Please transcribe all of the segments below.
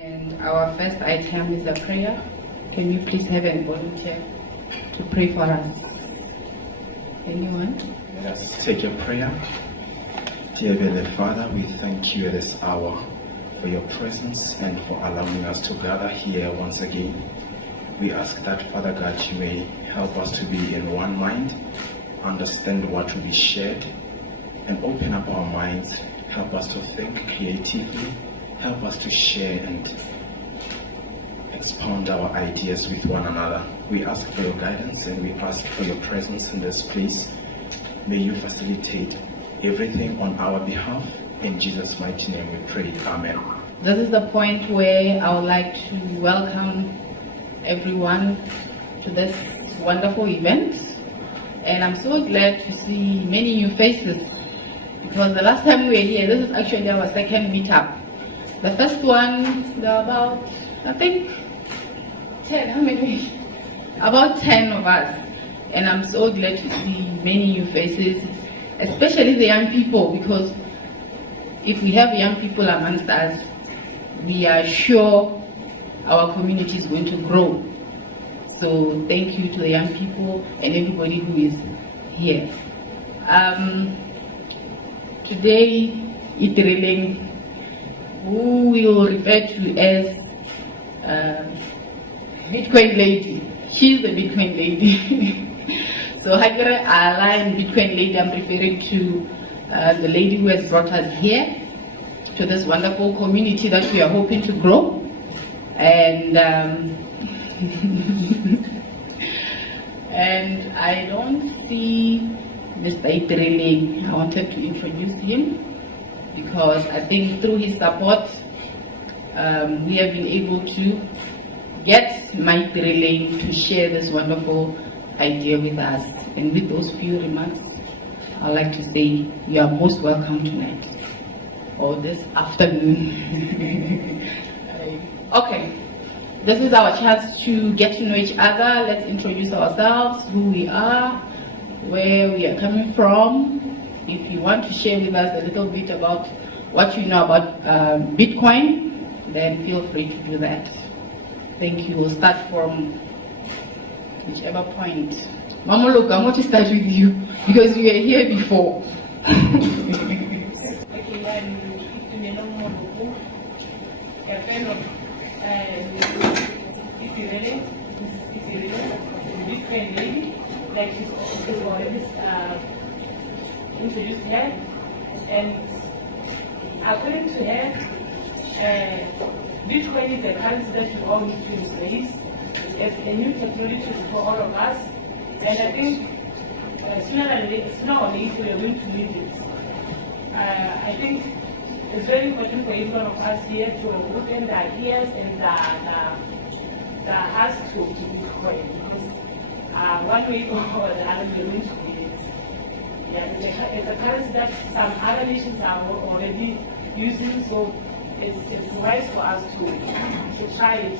And our first item is a prayer. Can you please have a volunteer to pray for us? Anyone? Let us take a prayer. Dear Heavenly Father, we thank you at this hour for your presence and for allowing us to gather here once again. We ask that, Father God, you may help us to be in one mind, understand what will be shared, and open up our minds. Help us to think creatively. Help us to share and expound our ideas with one another. We ask for your guidance and we ask for your presence in this place. May you facilitate everything on our behalf. In Jesus' mighty name we pray. Amen. This is the point where I would like to welcome everyone to this wonderful event. And I'm so glad to see many new faces, because the last time we were here, this is actually our second meetup. The first one, there were about, I think, 10, how many? About 10 of us. And I'm so glad to see many new faces, especially the young people, because if we have young people amongst us, we are sure our community is going to grow. So thank you to the young people and everybody who is here. Today, Itireling, who we will refer to as Bitcoin lady. She's the Bitcoin lady. So Hagere Align Bitcoin lady, I'm referring to the lady who has brought us here to this wonderful community that we are hoping to grow. And and I don't see Mr. Itireling. I wanted to introduce him because I think through his support we have been able to get Mike Itireling to share this wonderful idea with us. And with those few remarks, I'd like to say you are most welcome tonight or this afternoon. Okay, this is our chance to get to know each other. Let's introduce ourselves, who we are, where we are coming from. If you want to share with us a little bit about what you know about Bitcoin, then feel free to do that. Thank you. We'll start from whichever point. Mama, look, I want to start with you because you were here before. Bitcoin lady, like she's already introduced her, and according to her, Bitcoin is a currency that we all need to embrace. It's a new technology for all of us, and I think sooner or later we are going to need it. I think it's very important for each one of us here to open the ears and the hearts to Bitcoin, because one way or the other we are going to need it. Yeah, it's a currency that some other nations are already using, so it's wise for us to try it.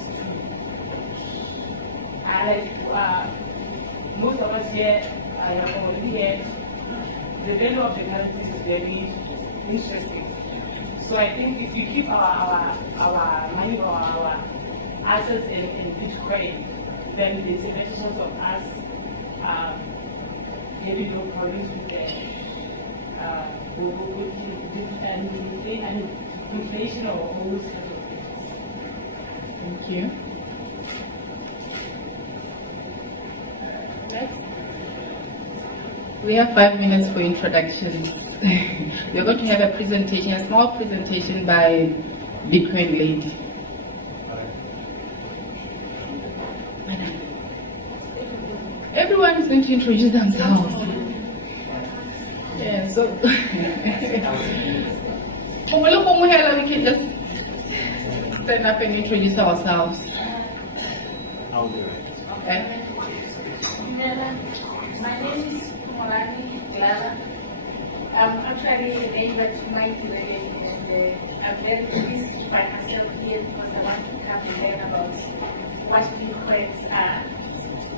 Most of us here have already heard the value of the currency is very interesting. So I think if you keep our money or our assets in Bitcoin, then there's a better chance of us having no problems with inflation or all those kinds of things. Thank you. We have 5 minutes for introductions. We are going to have a presentation, a small presentation by Bitcoin lady. Everyone is going to introduce themselves. Yeah, so we can just stand up and introduce ourselves. I'll do it. Okay. My name is Morani Clara. I'm actually a neighbor to my children, and I'm very pleased to find myself here because I want to come and learn about what Bitcoins are.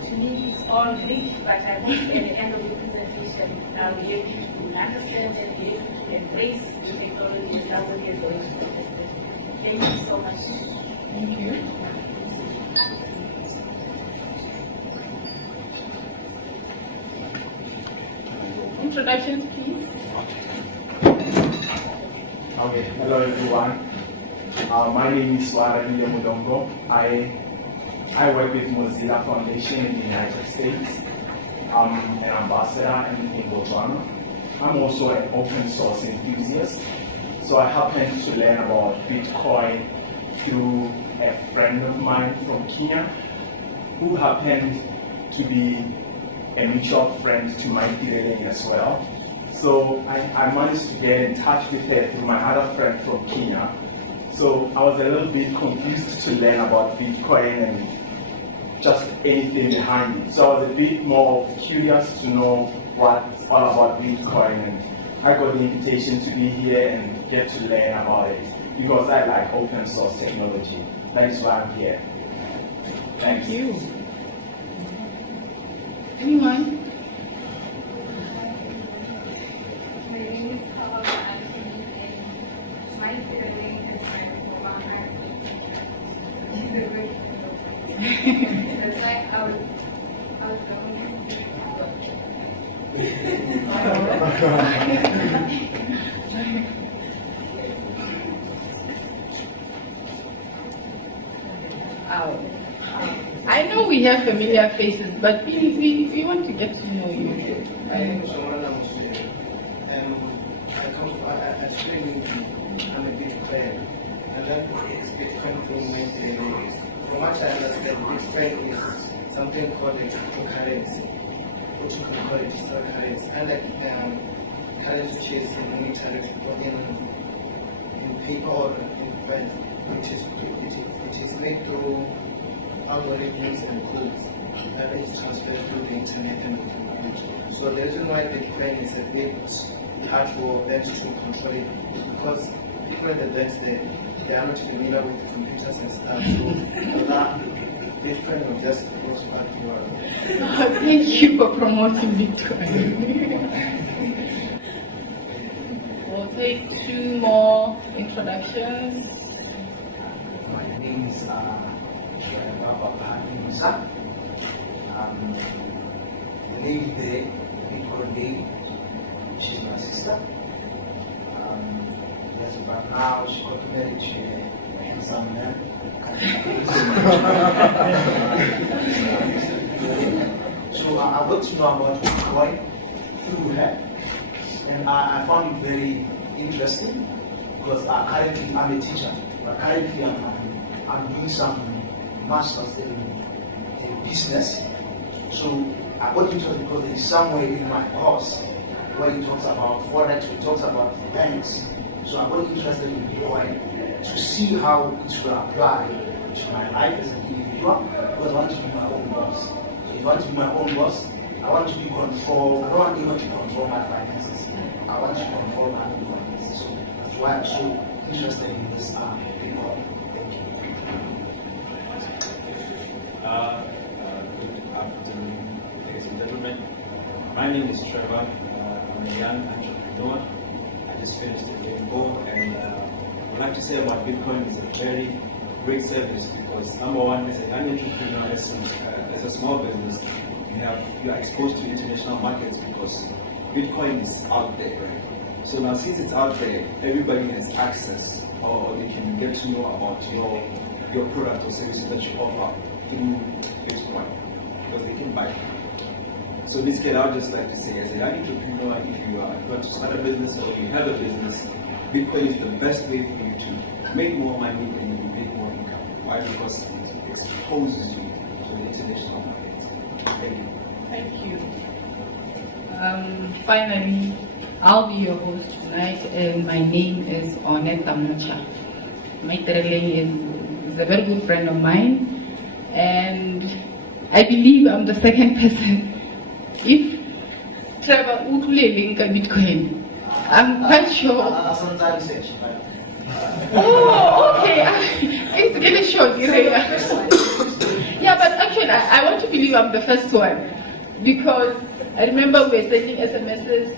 To me, it's all Greek, but I hope at the end of the presentation, I'll be able to understand and be able to embrace the technology somebody is going to understand. Thank you so much. introductions, please. Okay, hello everyone. My name is Warani Mudongo. I work with Mozilla Foundation in the United States. I'm an ambassador in Botswana. I'm also an open source enthusiast. So I happened to learn about Bitcoin through a friend of mine from Kenya who happened to be a mutual friend to my Kirele as well. So I managed to get in touch with her through my other friend from Kenya. So I was a little bit confused to learn about Bitcoin and just anything behind it. So I was a bit more curious to know what's all about Bitcoin, and I got the invitation to be here and get to learn about it because I like open source technology. That is why I'm here. Thank you. Anyone? My name is Paul Anthony, and my feeling is That's why I was going I know we have familiar faces, but we want to get to know you. I'm a big fan. I like Bitcoin from my days. From what I understand, Bitcoin is something called a cryptocurrency, which you can call it digital currency. Unlike currency which is in monetary or in paper or in coin, which is made through algorithms and codes that is transferred through the internet and the computer. So the reason why Bitcoin is a bit hard for banks to control it because people in the banks they are not familiar with computers and stuff. So that Bitcoin will just goes back to our. Thank you for promoting Bitcoin. We'll take two more introductions. My name is Musa. The lady there, Bitcoin lady, she's my sister. Yes, but now she got married to a handsome man. So I got to know about Bitcoin through her, and I found it very interesting because currently I'm a teacher, but currently I'm doing some masters in business. So I got interested because there is somewhere in my course where it talks about forex, it talks about banks. So I got interested in Bitcoin to see how it will apply to my life as an individual because I want to be my own boss. So if I want to be my own boss, I want to be control. I don't want anyone to control my finances. I want to control my own finances. So that's why I'm so interested in this Bitcoin. Thank you. Good afternoon, ladies and gentlemen. My name is Trevor. I'm a young entrepreneur. I just finished the Game and I would like to say about Bitcoin is a very great service because number one, as a young entrepreneur, as a small business, you are exposed to international markets because Bitcoin is out there. So now since it's out there, everybody has access or they can get to know about your product or services that you offer in Bitcoin because they can buy it. So basically, I would just like to say, as a young entrepreneur, if you want to start a business or you have a business, Bitcoin is the best way for you to make more money and you make more income. Why? Because it exposes you to the international market. Thank you. Thank you. Finally, I'll be your host tonight, and my name is Oneta Mucha. My Tereleng is a very good friend of mine, and I believe I'm the second person. If Trevor link Bitcoin, I'm quite sure. Oh, okay. It's really short. Yeah, but actually, I want to believe I'm the first one because I remember we were sending SMSs.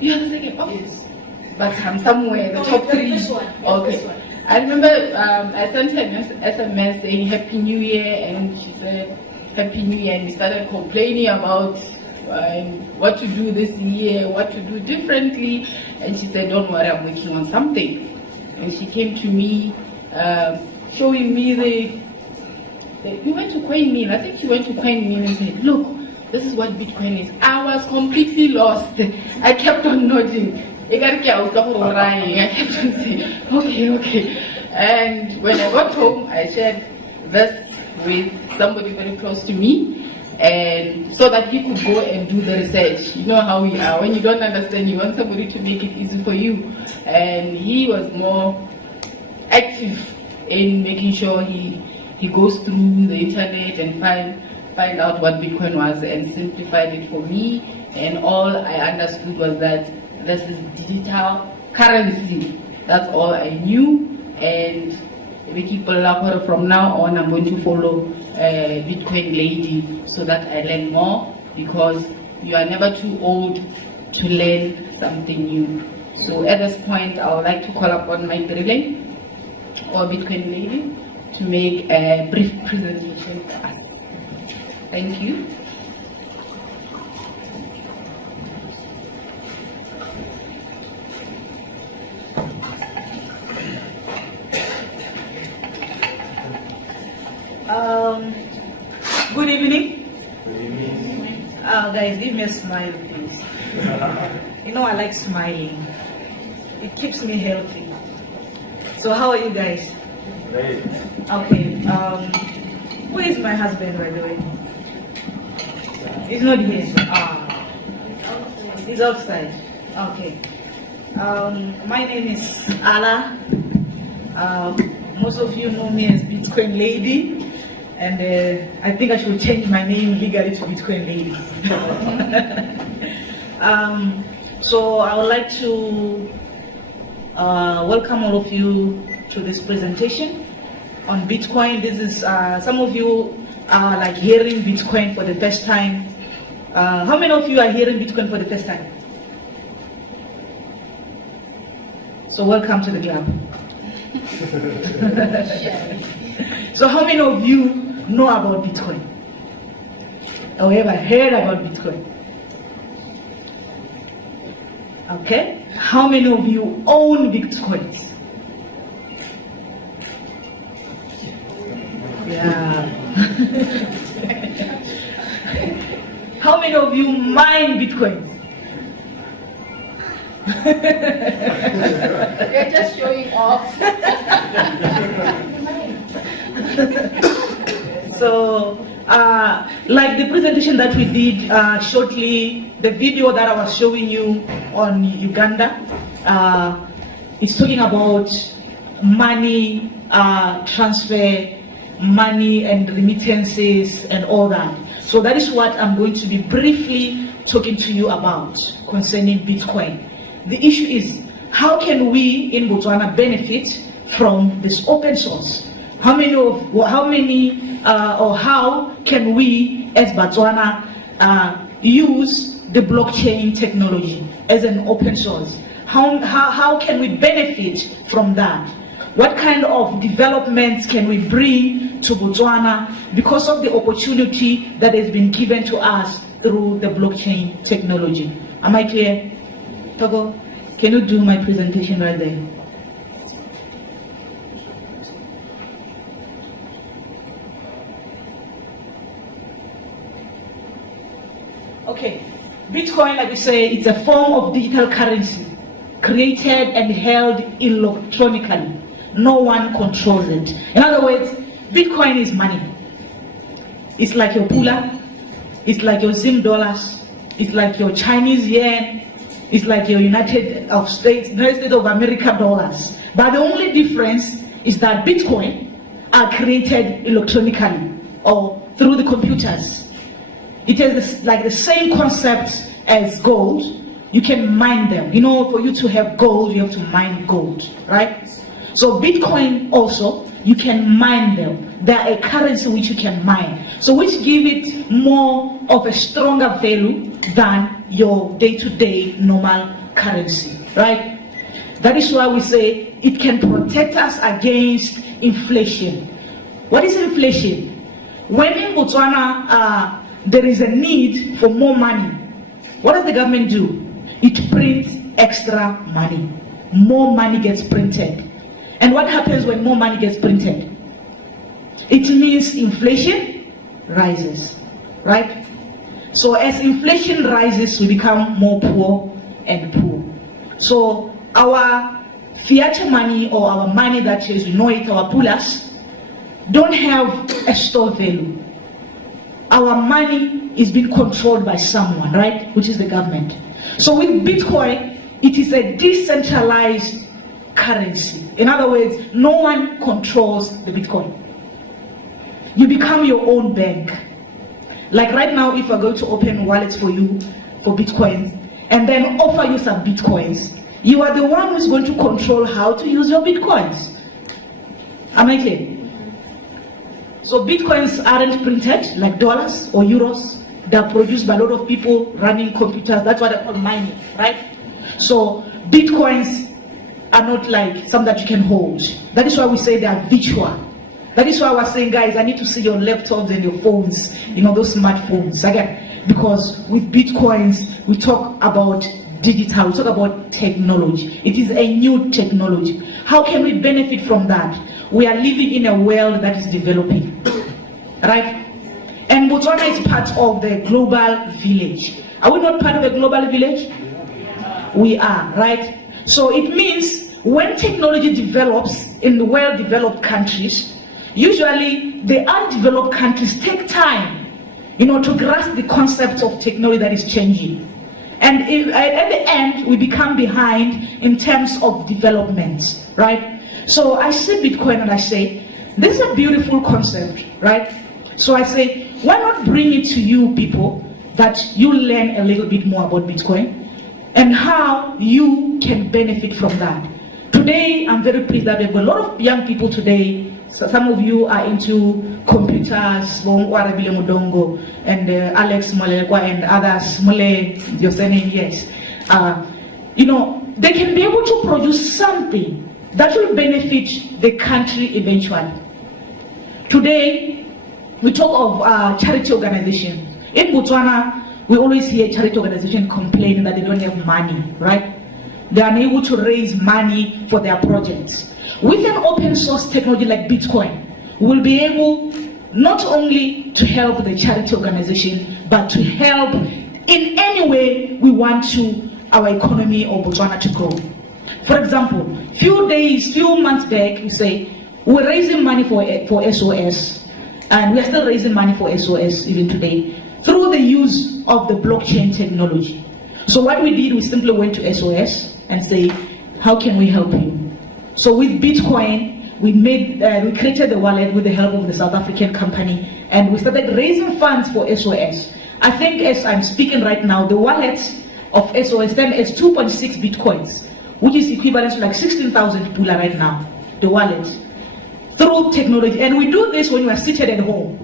You are the second. Oh, yes. But I'm somewhere the top three. Okay. I remember I sent her an SMS saying Happy New Year, and she said Happy New Year, and we started complaining about what to do this year, what to do differently. And she said, don't worry, I'm working on something. And she came to me, showing me we went to CoinMe. I think she went to CoinMe and said, look, this is what Bitcoin is. I was completely lost. I kept on nodding. I kept on saying, okay. And when I got home, I shared this with somebody very close to me, and so that he could go and do the research. You know how we are. When you don't understand, you want somebody to make it easy for you. And he was more active in making sure he goes through the internet and find out what Bitcoin was and simplified it for me. And all I understood was that this is digital currency. That's all I knew. And from now on, I'm going to follow Bitcoin Lady so that I learn more, because you are never too old to learn something new. So at this point, I would like to call upon my relay or Bitcoin Lady to make a brief presentation for us. Thank you. Good evening. Good evening. Guys, give me a smile, please. You know I like smiling. It keeps me healthy. So how are you guys? Great. Okay. Where is my husband, by the way? He's not here. He's outside. Okay. My name is Ala. Most of you know me as Bitcoin Lady. And I think I should change my name legally to Bitcoin Lady. So I would like to welcome all of you to this presentation on Bitcoin. This is, some of you are like hearing Bitcoin for the first time. How many of you are hearing Bitcoin for the first time? So welcome to the club. So how many of you know about Bitcoin? Or ever heard about Bitcoin? Okay. How many of you own Bitcoins? Yeah. How many of you mine Bitcoins? You're just showing off. So, like the presentation that we did shortly, the video that I was showing you on Uganda, it's talking about money transfer, money and remittances and all that. So that is what I'm going to be briefly talking to you about concerning Bitcoin. The issue is, how can we in Botswana benefit from this open source? How can we as Botswana use the blockchain technology as an open source? How can we benefit from that? What kind of developments can we bring to Botswana because of the opportunity that has been given to us through the blockchain technology? Am I clear? Togo, can you do my presentation right there? Okay, Bitcoin, like we say, it's a form of digital currency created and held electronically. No one controls it. In other words, Bitcoin is money. It's like your pula, it's like your Zim dollars, it's like your Chinese yen, it's like your United States of America dollars. But the only difference is that Bitcoin are created electronically or through the computers. It is like the same concept as gold. You can mine them. You know, for you to have gold, you have to mine gold, right? So Bitcoin also, you can mine them. They are a currency which you can mine. So which give it more of a stronger value than your day-to-day normal currency, right? That is why we say it can protect us against inflation. What is inflation? When in Botswana, there is a need for more money, what does the government do? It prints extra money. More money gets printed. And what happens when more money gets printed? It means inflation rises, right? So as inflation rises, we become more poor and poor. So our fiat money, or our money that is, we know it, our pullers, don't have a store value. Our money is being controlled by someone, right? Which is the government. So with Bitcoin, it is a decentralized currency. In other words, no one controls the Bitcoin. You become your own bank. Like right now, if I go to open wallets for you for Bitcoins and then offer you some Bitcoins, you are the one who's going to control how to use your Bitcoins. Am I clear? So Bitcoins aren't printed like dollars or euros. They're produced by a lot of people running computers. That's what I call mining, right? So Bitcoins are not like something that you can hold. That is why we say they are virtual. That is why I was saying, guys, I need to see your laptops and your phones, those smartphones. Again, because with Bitcoins, we talk about digital, we talk about technology. It is a new technology. How can we benefit from that? We are living in a world that is developing, right? And Botswana is part of the global village. Are we not part of the global village? We are, right? So it means when technology develops in the well-developed countries, usually the undeveloped countries take time, to grasp the concept of technology that is changing. And at the end, we become behind in terms of development, right? So I see Bitcoin and I say, this is a beautiful concept, right? So I say, why not bring it to you people that you learn a little bit more about Bitcoin and how you can benefit from that. Today, I'm very pleased that we have a lot of young people today. So some of you are into computers, and Alex Molekwa and others, Mole, you're saying yes. They can be able to produce something that will benefit the country eventually. Today, we talk of charity organizations. In Botswana, we always hear charity organizations complaining that they don't have money, right? They are unable to raise money for their projects. With an open source technology like Bitcoin, we'll be able not only to help the charity organization, but to help in any way we want our economy or Botswana to grow. For example, few months back, we say, we're raising money for SOS, and we're still raising money for SOS even today, through the use of the blockchain technology. So what we did, we simply went to SOS and say, how can we help you? So with Bitcoin, we created the wallet with the help of the South African company, and we started raising funds for SOS. I think as I'm speaking right now, the wallet of SOS then is 2.6 Bitcoins, which is equivalent to like 16,000 pula right now, the wallet, through technology. And we do this when we are seated at home.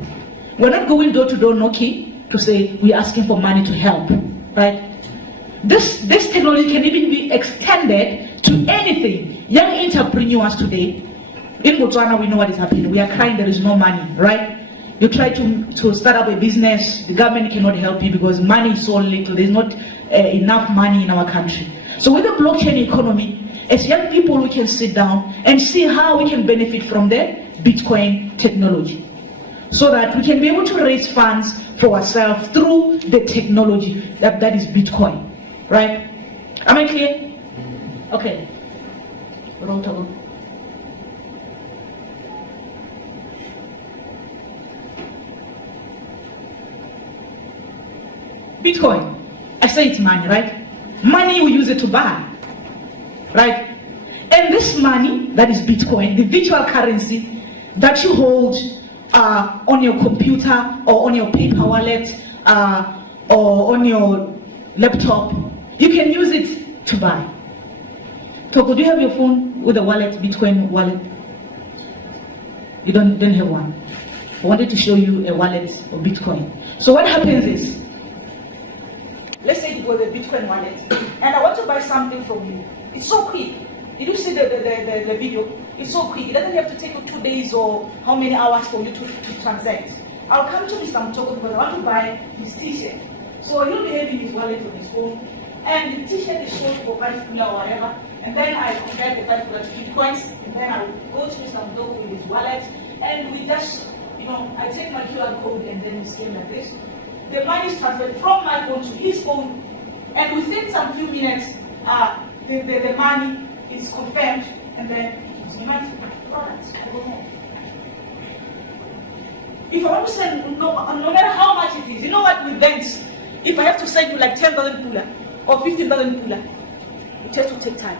We're not going door to door knocking to say we're asking for money to help, right? This technology can even be extended to anything. Young entrepreneurs today, in Botswana, we know what is happening. We are crying there is no money, right? You try to start up a business, the government cannot help you because money is so little. There's not enough money in our country. So with the blockchain economy, as young people, we can sit down and see how we can benefit from the Bitcoin technology, so that we can be able to raise funds for ourselves through the technology that is Bitcoin, right? Am I clear? Okay. Bitcoin, I say it's money, right? Money, we use it to buy, right? And this money, that is Bitcoin, the virtual currency that you hold on your computer or on your paper wallet or on your laptop, you can use it to buy. Toko, do you have your phone with a wallet, Bitcoin wallet? You don't have one. I wanted to show you a wallet of Bitcoin. So what happens is, let's say it was a Bitcoin wallet, and I want to buy something from you. It's so quick. Did you see the video? It's so quick. It doesn't have to take you 2 days or how many hours for you to transact. I'll come to Mr. Mtoko because I want to buy this t-shirt. So he'll be having his wallet on his phone, and the t-shirt is sold for 5 pula or whatever, and then I convert the 5 pula to Bitcoins, and then I will go through some dough with his wallet, and we just, I take my QR code and then we scan like this. The money is transferred from my phone to his phone, and within some few minutes, the money is confirmed, and then it's money. Alright, I go home. If I want to send, no matter how much it is, you know what, with banks, if I have to send you like 10,000 pula or 15,000 pula, it has to take time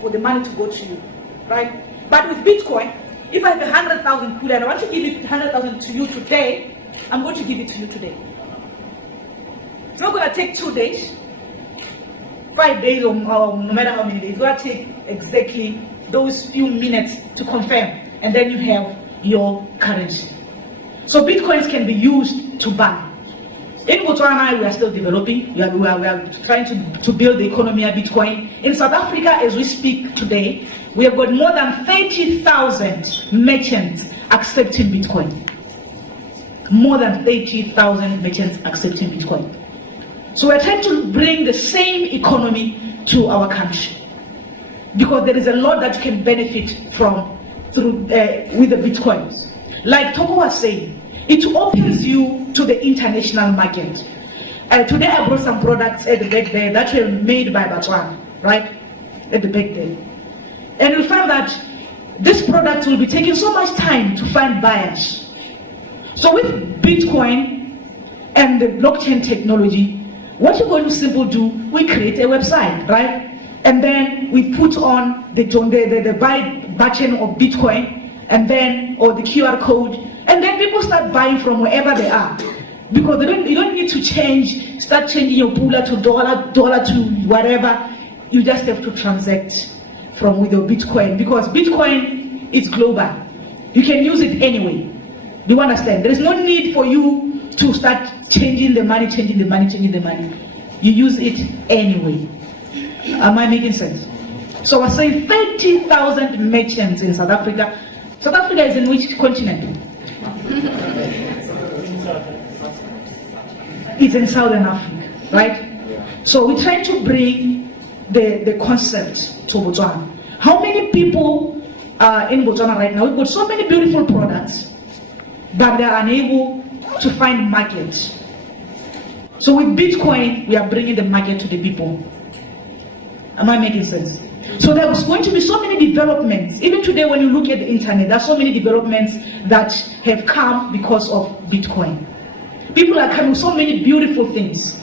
for the money to go to you, right? But with Bitcoin, if I have 100,000 pula and I want to give it 100,000 to you today, I'm going to give it to you today. It's not going to take 2 days, 5 days, or no matter how many days. It's going to take exactly those few minutes to confirm, and then you have your currency. So Bitcoins can be used to buy. In Botswana, we are still developing. We are trying to build the economy of Bitcoin. In South Africa, as we speak today, we have got more than 30,000 merchants accepting Bitcoin. More than 30,000 merchants accepting Bitcoin. So we're trying to bring the same economy to our country, because there is a lot that you can benefit from with the Bitcoins. Like Toko was saying, it opens you to the international market. Today I brought some products at the back there that were made by Botswana, right? At the back there. And you'll find that this product will be taking so much time to find buyers. So with Bitcoin and the blockchain technology, what you're going to simply do, we create a website, right? And then we put on the buy button of Bitcoin, and then, or the QR code, and then people start buying from wherever they are. Because you don't need to start changing your pula to dollar to whatever. You just have to transact with your Bitcoin, because Bitcoin is global. You can use it anyway. Do you understand? There is no need for you to start changing the money. You use it anyway. Am I making sense? So I was saying 30,000 merchants in South Africa. South Africa is in which continent? It's in Southern Africa, right? So we're trying to bring the concept to Botswana. How many people are in Botswana right now? We've got so many beautiful products, but they are unable to find markets. So with Bitcoin, we are bringing the market to the people. Am I making sense? So there's going to be so many developments. Even today when you look at the internet, there are so many developments that have come because of Bitcoin. People are coming with so many beautiful things.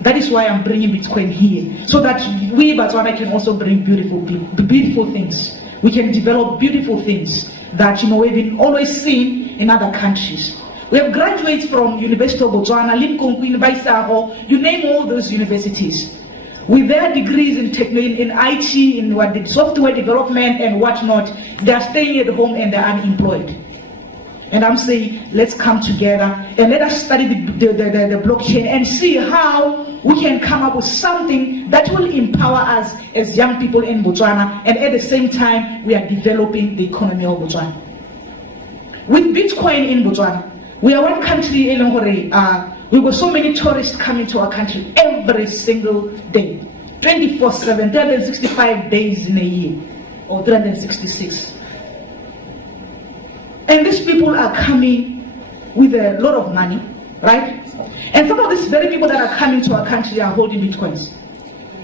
That is why I'm bringing Bitcoin here, so that we, Botswana, can also bring beautiful things. We can develop beautiful things that we've been always seen in other countries. We have graduates from University of Botswana, Limpopo, you name all those universities, with their degrees in IT, in the software development and whatnot. They are staying at home and they are unemployed. And I'm saying, let's come together and let us study the blockchain and see how we can come up with something that will empower us as young people in Botswana, and at the same time, we are developing the economy of Botswana. With Bitcoin in Botswana, we are one country, we've got so many tourists coming to our country every single day, 24/7, 365 days in a year, or 366. And these people are coming with a lot of money, right? And some of these very people that are coming to our country are holding Bitcoins.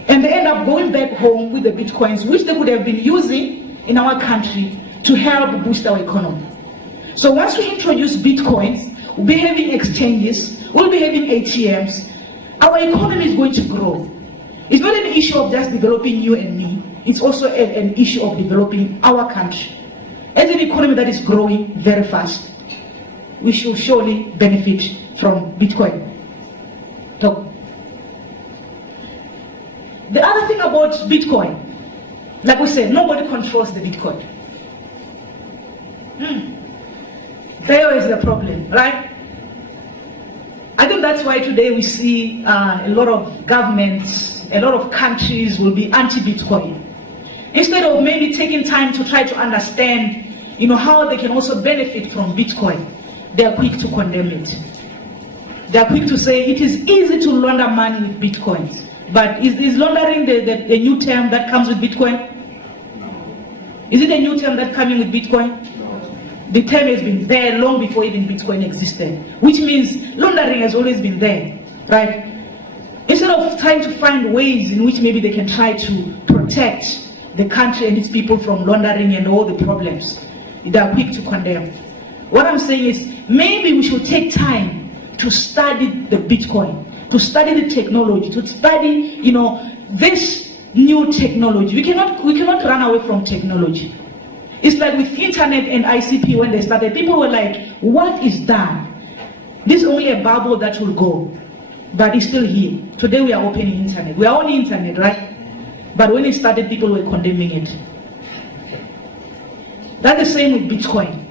And they end up going back home with the Bitcoins, which they would have been using in our country to help boost our economy. So once we introduce Bitcoins, we'll be having exchanges, we'll be having ATMs, our economy is going to grow. It's not an issue of just developing you and me, it's also an issue of developing our country. As an economy that is growing very fast, we should surely benefit from Bitcoin. So, the other thing about Bitcoin, like we said, nobody controls the Bitcoin. There is the problem, right? I think that's why today we see a lot of governments, a lot of countries will be anti-Bitcoin. Instead of maybe taking time to try to understand, how they can also benefit from Bitcoin, they are quick to condemn it. they are quick to say it is easy to launder money with Bitcoins. But is laundering the new term that comes with Bitcoin? Is it a new term that's coming with Bitcoin? The term has been there long before even Bitcoin existed, which means laundering has always been there, right? Instead of trying to find ways in which maybe they can try to protect the country and its people from laundering and all the problems, they are quick to condemn. What I'm saying is maybe we should take time to study the Bitcoin, to study the technology, to study, this new technology. We cannot run away from technology. It's like with internet and ICP when they started, people were like, what is that? This is only a bubble that will go, but it's still here. Today we are opening internet. We are on the internet, right? But when it started, people were condemning it. That's the same with Bitcoin.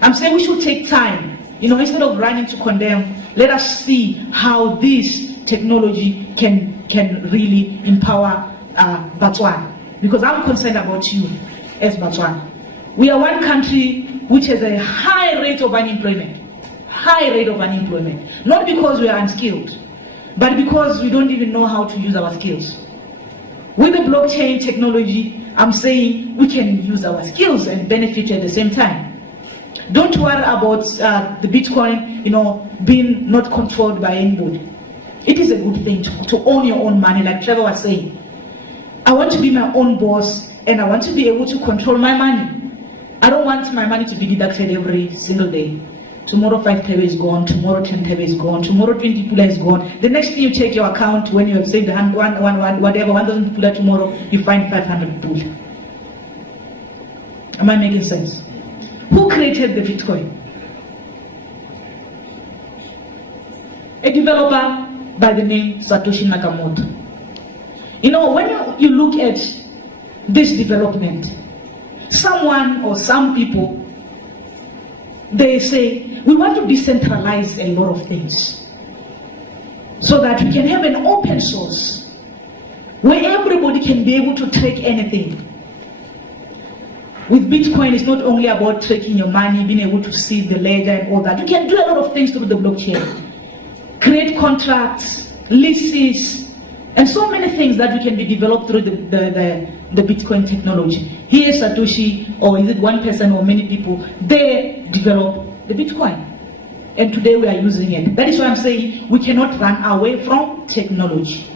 I'm saying we should take time, instead of running to condemn, let us see how this technology can really empower Botswana. Because I'm concerned about you as Botswana. We are one country which has a high rate of unemployment. High rate of unemployment. Not because we are unskilled, but because we don't even know how to use our skills. With the blockchain technology, I'm saying we can use our skills and benefit at the same time. Don't worry about the Bitcoin, being not controlled by anybody. It is a good thing to own your own money, like Trevor was saying. I want to be my own boss, and I want to be able to control my money. I don't want my money to be deducted every single day. Tomorrow 5 TB is gone, tomorrow 10 TB is gone, tomorrow 20 pula is gone. The next thing you check your account when you have saved 1,000 pula, tomorrow you find 500 pula. Am I making sense? Who created the Bitcoin? A developer by the name Satoshi Nakamoto. When you look at this development, someone or some people, they say, we want to decentralize a lot of things so that we can have an open source where everybody can be able to track anything. With Bitcoin, it's not only about tracking your money, being able to see the ledger and all that. You can do a lot of things through the blockchain. Create contracts, leases, and so many things that we can be developed through the Bitcoin technology. Here, Satoshi, or is it one person or many people, they develop the Bitcoin. And today we are using it. That is why I'm saying we cannot run away from technology.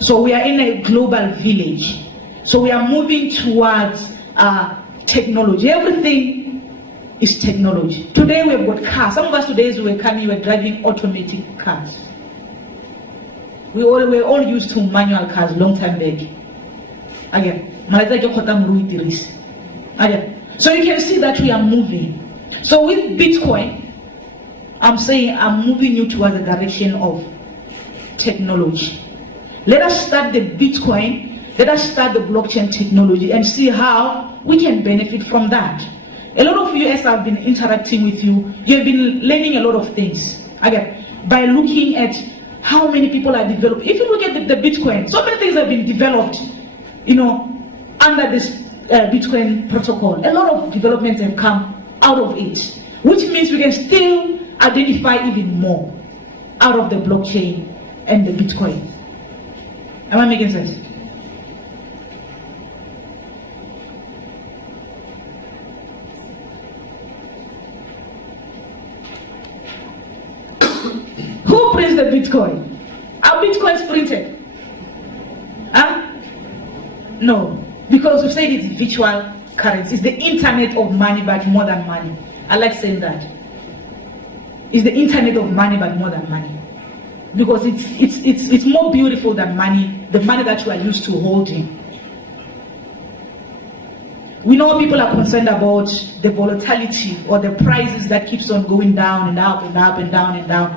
So we are in a global village. So we are moving towards technology. Everything is technology. Today we've got cars. Some of us today, as we were coming, we were driving automatic cars. We were all used to manual cars long time back. Again, so you can see that we are moving. So with Bitcoin, I'm saying I'm moving you towards the direction of technology. Let us start the Bitcoin. Let us start the blockchain technology and see how we can benefit from that. A lot of you, as I've been interacting with you, you have been learning a lot of things. Again, by looking at how many people are developed. If you look at the Bitcoin, so many things have been developed, under this Bitcoin protocol. A lot of developments have come out of it, which means we can still identify even more out of the blockchain and the Bitcoin. Am I making sense? Who prints the Bitcoin? Are Bitcoins printed? No, because we've said it's virtual currency. It's the internet of money, but more than money. I like saying that. It's the internet of money, but more than money. Because it's more beautiful than money, the money that you are used to holding. We know people are concerned about the volatility or the prices that keeps on going down and up and up and down and down.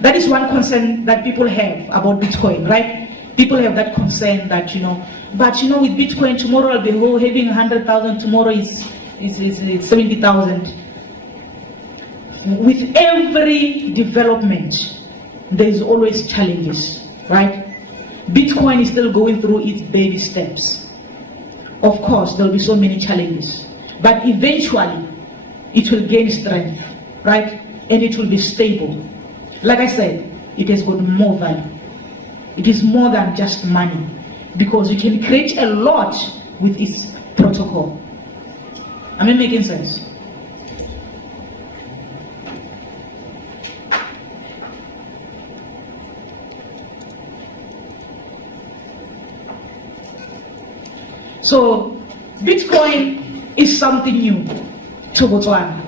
That is one concern that people have about Bitcoin, right? People have that concern that, but with Bitcoin, tomorrow I'll be having 100,000, tomorrow is 70,000. With every development, there is always challenges, right? Bitcoin is still going through its baby steps. Of course, there will be so many challenges, but eventually it will gain strength, right? and it will be stable. Like I said, it has got more value. It is more than just money, because you can create a lot with its protocol. Am I making sense? So Bitcoin is something new to Botswana,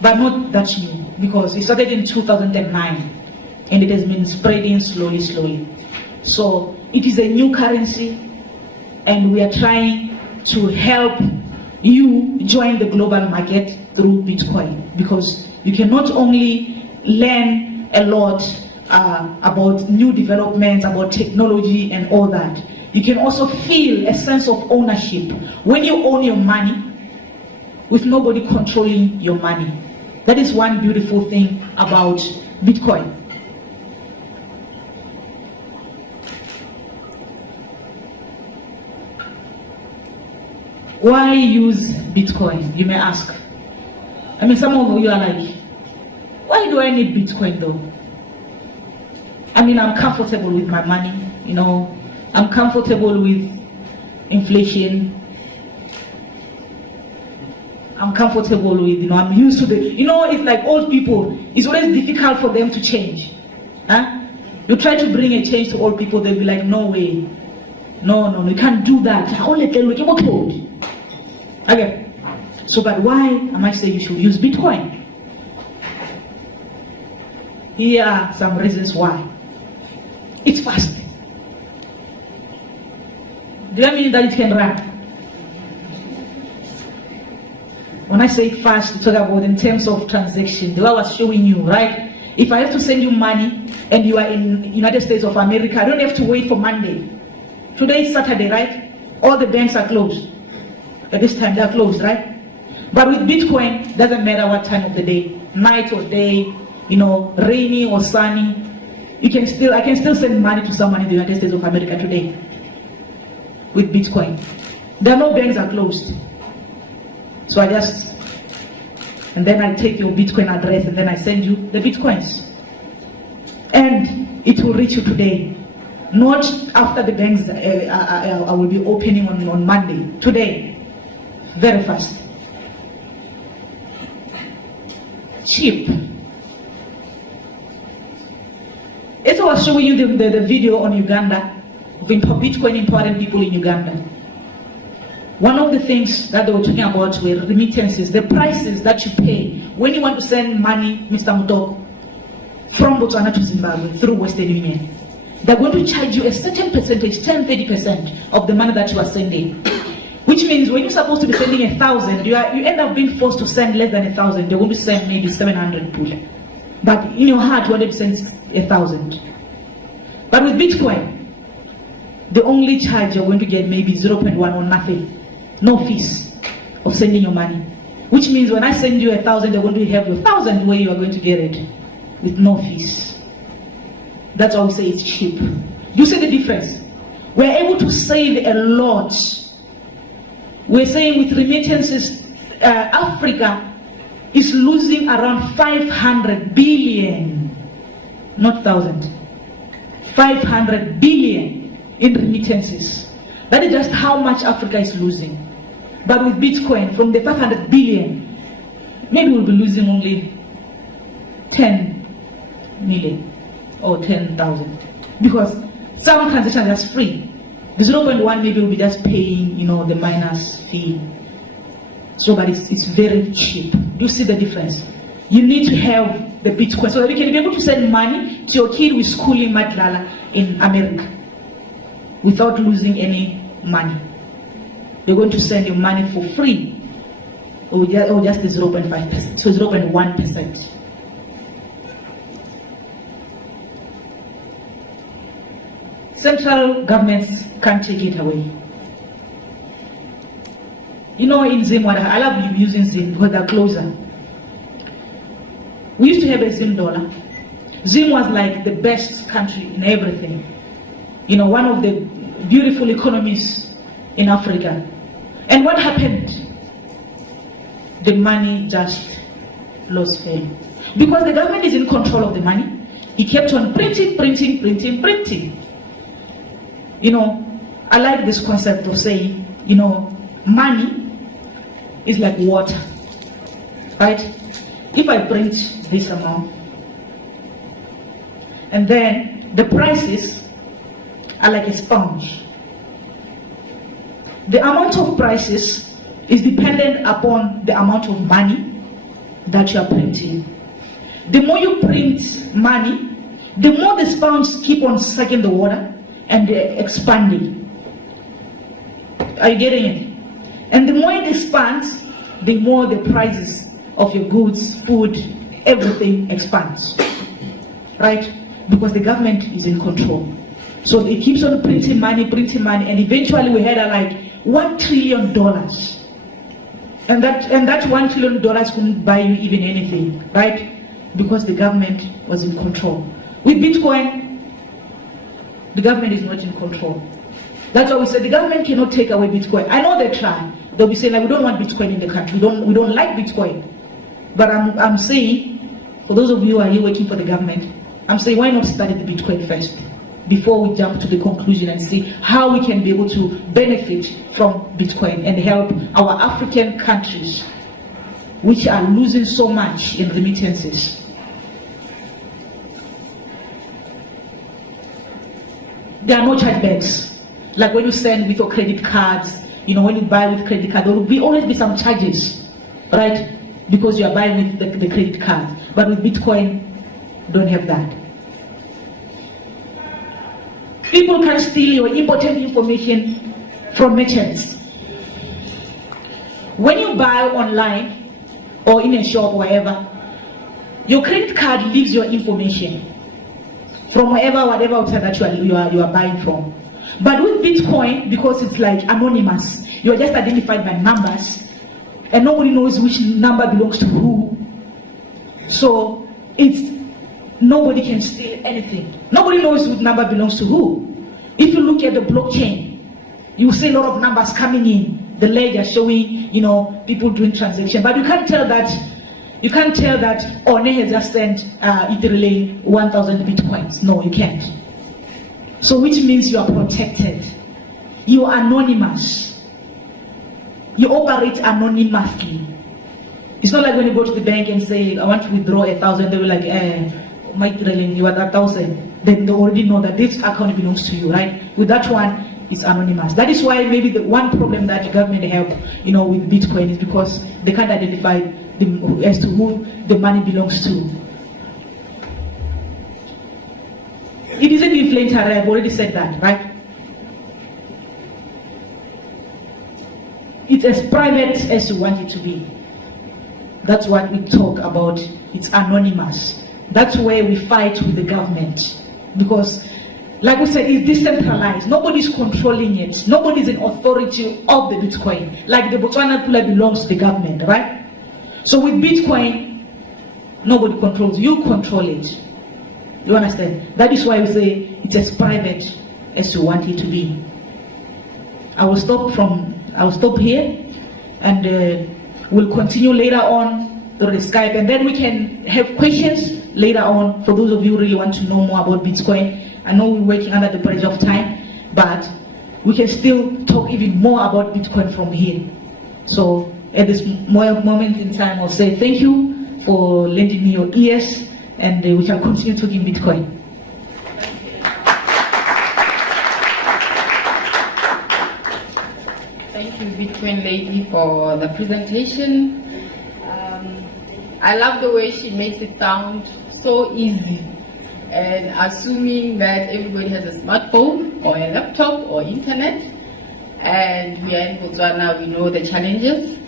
but not that new, because it started in 2009 and it has been spreading slowly. So it is a new currency, and we are trying to help you join the global market through Bitcoin, because you can not only learn a lot about new developments, about technology and all that, you can also feel a sense of ownership when you own your money with nobody controlling your money. That is one beautiful thing about Bitcoin. Why use Bitcoin, you may ask? I mean, some of you are like, why do I need Bitcoin though? I mean, I'm comfortable with my money, you know, I'm comfortable with inflation. I'm comfortable with, you know, I'm used to the, you know, it's like old people, it's always difficult for them to change. Huh? You try to bring a change to old people, they'll be like, no way. No, you can't do that. Okay. So, but why am I saying you should use Bitcoin? Here are some reasons why. It's fast. Do you mean that it can run? When I say fast, we talk about in terms of transaction. The way I was showing you, right? If I have to send you money and you are in United States of America, I don't have to wait for Monday. Today is Saturday, right? All the banks are closed. At this time, they're closed, right? But with Bitcoin, doesn't matter what time of the day, night or day, you know, rainy or sunny, I can still send money to someone in the United States of America today with Bitcoin. There are no banks are closed. So and then I take your Bitcoin address and then I send you the Bitcoins. And it will reach you today. Not after the banks I will be opening on Monday. Today. Very fast. Cheap. As I was showing you the video on Uganda, of Bitcoin empowering people in Uganda. One of the things that they were talking about were remittances, the prices that you pay when you want to send money, Mr. Muto, from Botswana to Zimbabwe through Western Union. They're going to charge you a certain percentage, 10-30% of the money that you are sending. Which means when you're supposed to be sending 1,000, you end up being forced to send less than 1,000. They're going to send maybe 700 pula. But in your heart, you wanted to send 1,000. But with Bitcoin, the only charge you're going to get maybe 0.1 or nothing. No fees of sending your money. Which means when I send you 1,000, they're going to have your 1,000 where you are going to get it with no fees. That's why we say it's cheap. You see the difference? We're able to save a lot. We're saying with remittances, Africa is losing around 500 billion, not 1,000, 500 billion in remittances. That is just how much Africa is losing. But with Bitcoin, from the 500 billion, maybe we'll be losing only 10 million or 10,000. Because some transactions are just free. The 0.1 maybe will be just paying, you know, the minus fee. So, but it's very cheap. Do you see the difference? You need to have the Bitcoin so that you can be able to send money to your kid with school in Madlala in America without losing any money. They're going to send you money for free, or just the 0.5%, so 0.1%. Central governments can't take it away. You know, in Zim, I love using Zim because they're closer. We used to have a Zim dollar. Zim was like the best country in everything. You know, one of the beautiful economies in Africa. And what happened? The money just lost value. Because the government is in control of the money, he kept on printing. You know, I like this concept of saying, you know, money is like water, right? If I print this amount, and then the prices are like a sponge. The amount of prices is dependent upon the amount of money that you are printing. The more you print money, the more the sponge keep on sucking the water and expanding. Are you getting it? And the more it expands, the more the prices of your goods, food, everything expands. Right? Because the government is in control. So it keeps on printing money, and eventually we had like $1 trillion. And that $1 trillion couldn't buy you even anything, right? Because the government was in control. With Bitcoin, the government is not in control. That's why we said the government cannot take away Bitcoin. I know they try. They'll be saying like, we don't want Bitcoin in the country. We don't like Bitcoin. But I'm saying, for those of you who are here working for the government, I'm saying, why not study the Bitcoin first before we jump to the conclusion and see how we can be able to benefit from Bitcoin and help our African countries, which are losing so much in remittances. There are no chargebacks. Like when you send with your credit cards, you know, when you buy with credit card, there will always be some charges, right? Because you are buying with the credit card. But with Bitcoin, don't have that. People can steal your important information from merchants. When you buy online or in a shop or wherever, your credit card leaves your information from whatever website that you are buying from. But with Bitcoin, because it's like anonymous, you are just identified by numbers, and nobody knows which number belongs to who. So nobody can steal anything. Nobody knows which number belongs to who. If you look at the blockchain, you will see a lot of numbers coming in. The ledger showing, you know, people doing transactions, but you can't tell that. You can't tell that One has just sent literally 1,000 bitcoins. No, you can't. So which means you are protected. You are anonymous. You operate anonymously. It's not like when you go to the bank and say, I want to withdraw 1,000, they will like, Mike Drelling, you are 1,000. Then they already know that this account belongs to you, right? With that one, it's anonymous. That is why maybe the one problem that the government have, you know, with Bitcoin is because they can't identify as to who the money belongs to. It isn't inflationary, I've already said that, right? It's as private as you want it to be. That's what we talk about. It's anonymous. That's where we fight with the government. Because, like we said, it's decentralized. Nobody's controlling it. Nobody's in authority of the Bitcoin. Like the Botswana Pula belongs to the government, right? So with Bitcoin, nobody controls. You control it. You understand? That is why we say it's as private as you want it to be. I will stop here, and we'll continue later on through the Skype, and then we can have questions later on for those of you who really want to know more about Bitcoin. I know we're working under the pressure of time, but we can still talk even more about Bitcoin from here. So at this moment in time, I'll say thank you for lending me your ears, and we shall continue talking Bitcoin. Thank you, Bitcoin lady, for the presentation. I love the way she makes it sound so easy, and assuming that everybody has a smartphone or a laptop or internet, and we are in Botswana, we know the challenges.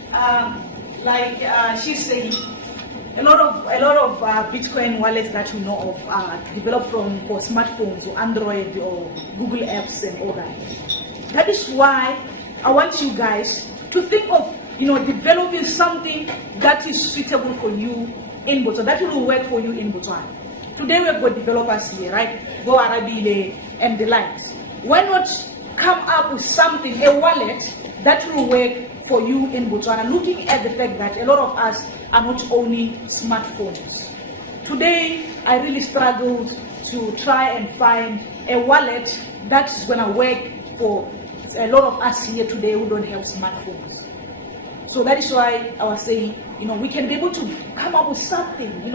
She's saying, a lot of Bitcoin wallets that you know of are developed for smartphones or Android or Google apps and all that. That is why I want you guys to think of, developing something that is suitable for you in Botswana, that will work for you in Botswana. Today we've got developers here, right? Go Arabile and the likes. Why not come up with something, a wallet that will work for you in Botswana, looking at the fact that a lot of us are not owning smartphones. today I really struggled to try and find a wallet that's going to work for a lot of us here today who don't have smartphones. So that is why I was saying, we can be able to come up with something,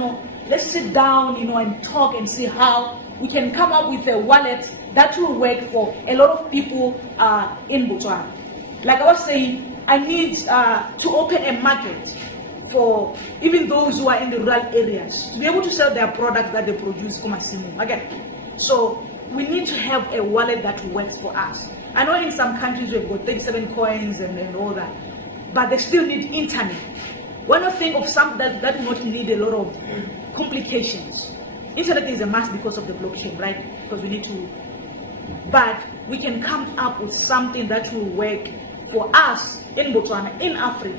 let's sit down, and talk and see how we can come up with a wallet that will work for a lot of people in Botswana. Like I was saying, I need to open a market for even those who are in the rural areas to be able to sell their products that they produce for Massimo. Again, so we need to have a wallet that works for us. I know in some countries we've got 37 coins and all that, but they still need internet. Why not think of something that will not need a lot of complications? Internet is a must because of the blockchain, right? Because we need to, but we can come up with something that will work for us in Botswana, in Africa,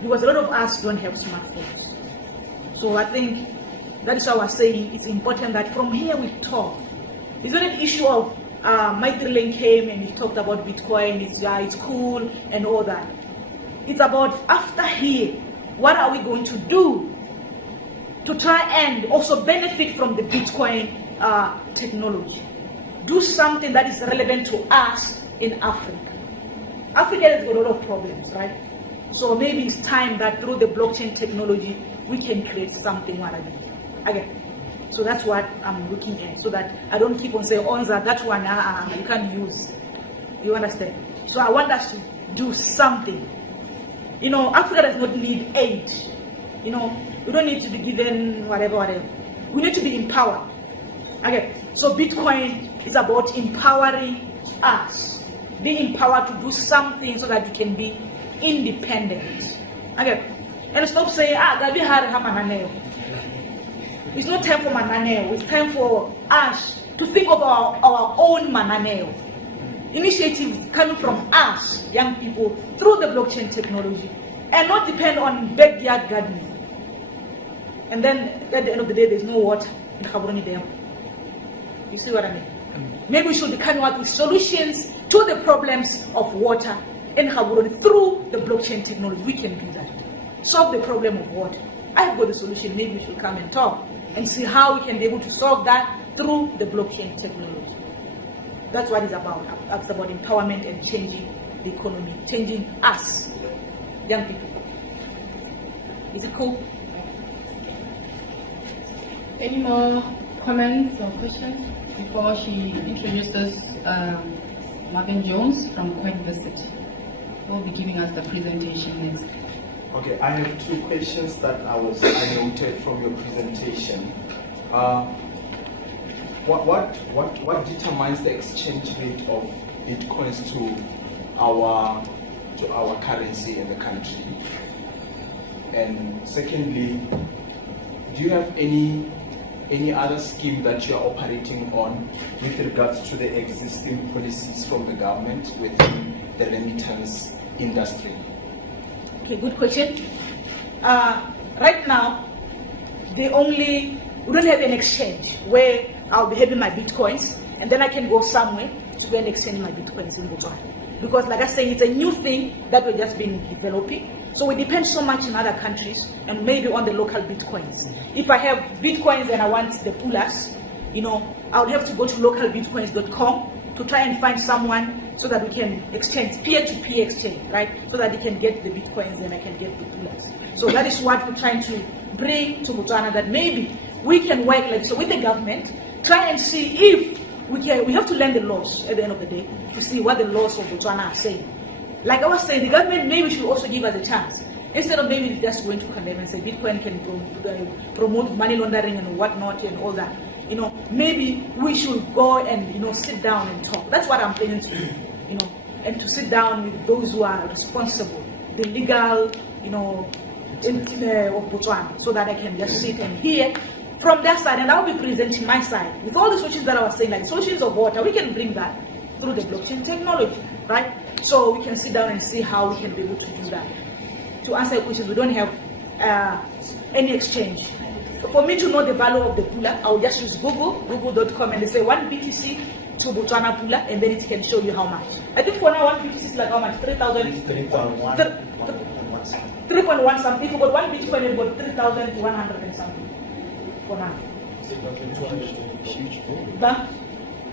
because a lot of us don't have smartphones. So I think that is why I was saying it's important that from here we talk. It's not an issue of Michael Lane came and he talked about Bitcoin, it's cool and all that. It's about after here, what are we going to do to try and also benefit from the Bitcoin technology? Do something that is relevant to us in Africa. Africa has got a lot of problems, right? So maybe it's time that through the blockchain technology, we can create something again. So that's what I'm looking at, so that I don't keep on saying, Onza, that one, you can't use. You understand? So I want us to do something. Africa does not need aid. We don't need to be given whatever. We need to be empowered. Okay, so Bitcoin is about empowering us. Be empowered to do something so that you can be independent. Okay, and stop saying, Gabi Hari Hamananeo. It's not time for Mananeo, it's time for us to think of our own Mananeo. Initiative coming from us, young people, through the blockchain technology, and not depend on backyard gardening. And then at the end of the day, there's no water in Gaborone Dam. You see what I mean? Maybe we should be coming out with solutions to the problems of water in Gaborone through the blockchain technology. We can do that. Solve the problem of water. I've got the solution. Maybe we should come and talk and see how we can be able to solve that through the blockchain technology. That's what it's about. It's about empowerment and changing the economy, changing us, young people. Is it cool? Any more comments or questions before she introduces Marvin Jones from coinversity, who will be giving us the presentation next. Okay, I have two questions that I noted from your presentation. What determines the exchange rate of bitcoins to our currency in the country? And secondly, do you have any other scheme that you are operating on with regards to the existing policies from the government within the remittance industry? Okay, good question. Right now, we don't have an exchange where I'll be having my bitcoins and then I can go somewhere to go and exchange my bitcoins in Botswana. Because like I say, it's a new thing that we've just been developing. So we depend so much in other countries and maybe on the local bitcoins. If I have bitcoins and I want the pullers, I would have to go to localbitcoins.com to try and find someone so that we can exchange, peer-to-peer exchange, right? So that they can get the bitcoins and I can get the pullers. So that is what we're trying to bring to Botswana, that maybe we can work like so with the government, try and see if we have to learn the laws at the end of the day to see what the laws of Botswana are saying. Like I was saying, the government maybe should also give us a chance. Instead of maybe just going to condemn and say Bitcoin can promote money laundering and whatnot and all that. Maybe we should go and sit down and talk. That's what I'm planning to do. And to sit down with those who are responsible, the legal, of Botswana, so that I can just sit and hear from their side, and I'll be presenting my side with all the solutions that I was saying, like solutions of water. We can bring that through the blockchain technology, right? So we can sit down and see how we can be able to do that. To answer your questions, we don't have any exchange. For me to know the value of the puller, I will just use google.com, and they say 1 BTC to Botswana puller, and then it can show you how much. I think for now 1 BTC is like how much? 3,000? 3.1 something. If you got 1 Bitcoin, you got 3,100 and something. for now. Huge boom. But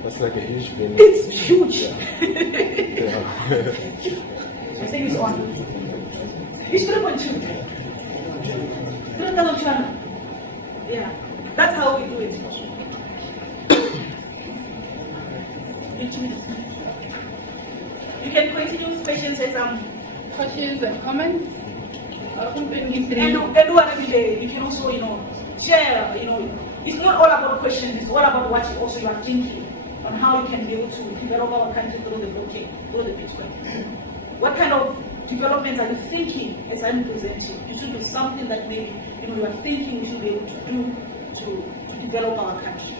That's like a huge boom. it's huge. Yeah. I think it's on. It's 3.2. 3,200. Yeah, that's how we do it. You can continue, patients say some. Questions and comments? And whatever you can also, share, it's not all about questions, it's all about what you also are thinking on how you can be able to develop our country through the blockchain, through the Bitcoin. What kind of developments are you thinking as I'm presenting? You should do something that maybe, you are thinking we should be able to do to develop our country.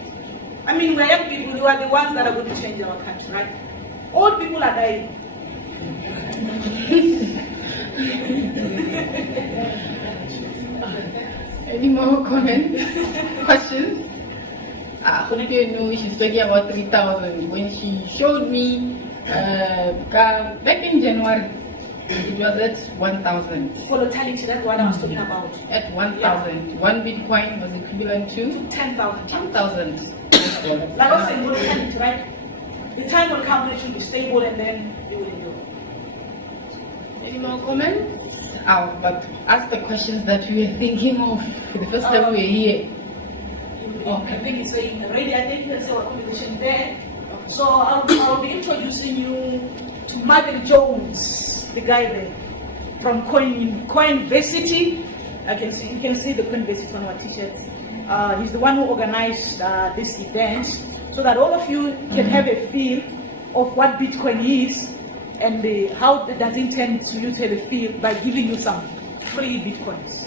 I mean, we're young people, we are the ones that are going to change our country, right? Old people are dying. Any more comments? Questions? You know she's talking about 3,000. When she showed me back in January, it was at 1,000. Volatility, that's what I was talking about. At 1,000. Yeah. One Bitcoin was equivalent to 10,000. 10,000. Like I said, volatility, right? The time will come when it should be stable and then it will endure. Any more comments? But ask the questions that we were thinking of the first time we were here. I think it's already, I think there's our conversation there. So I'll be introducing you to Martin Jones, the guy there from coinversity. You can see the coinversity on our t-shirts. He's the one who organized this event so that all of you can have a feel of what Bitcoin is and how it does intend to you to have a feel by giving you some free Bitcoins.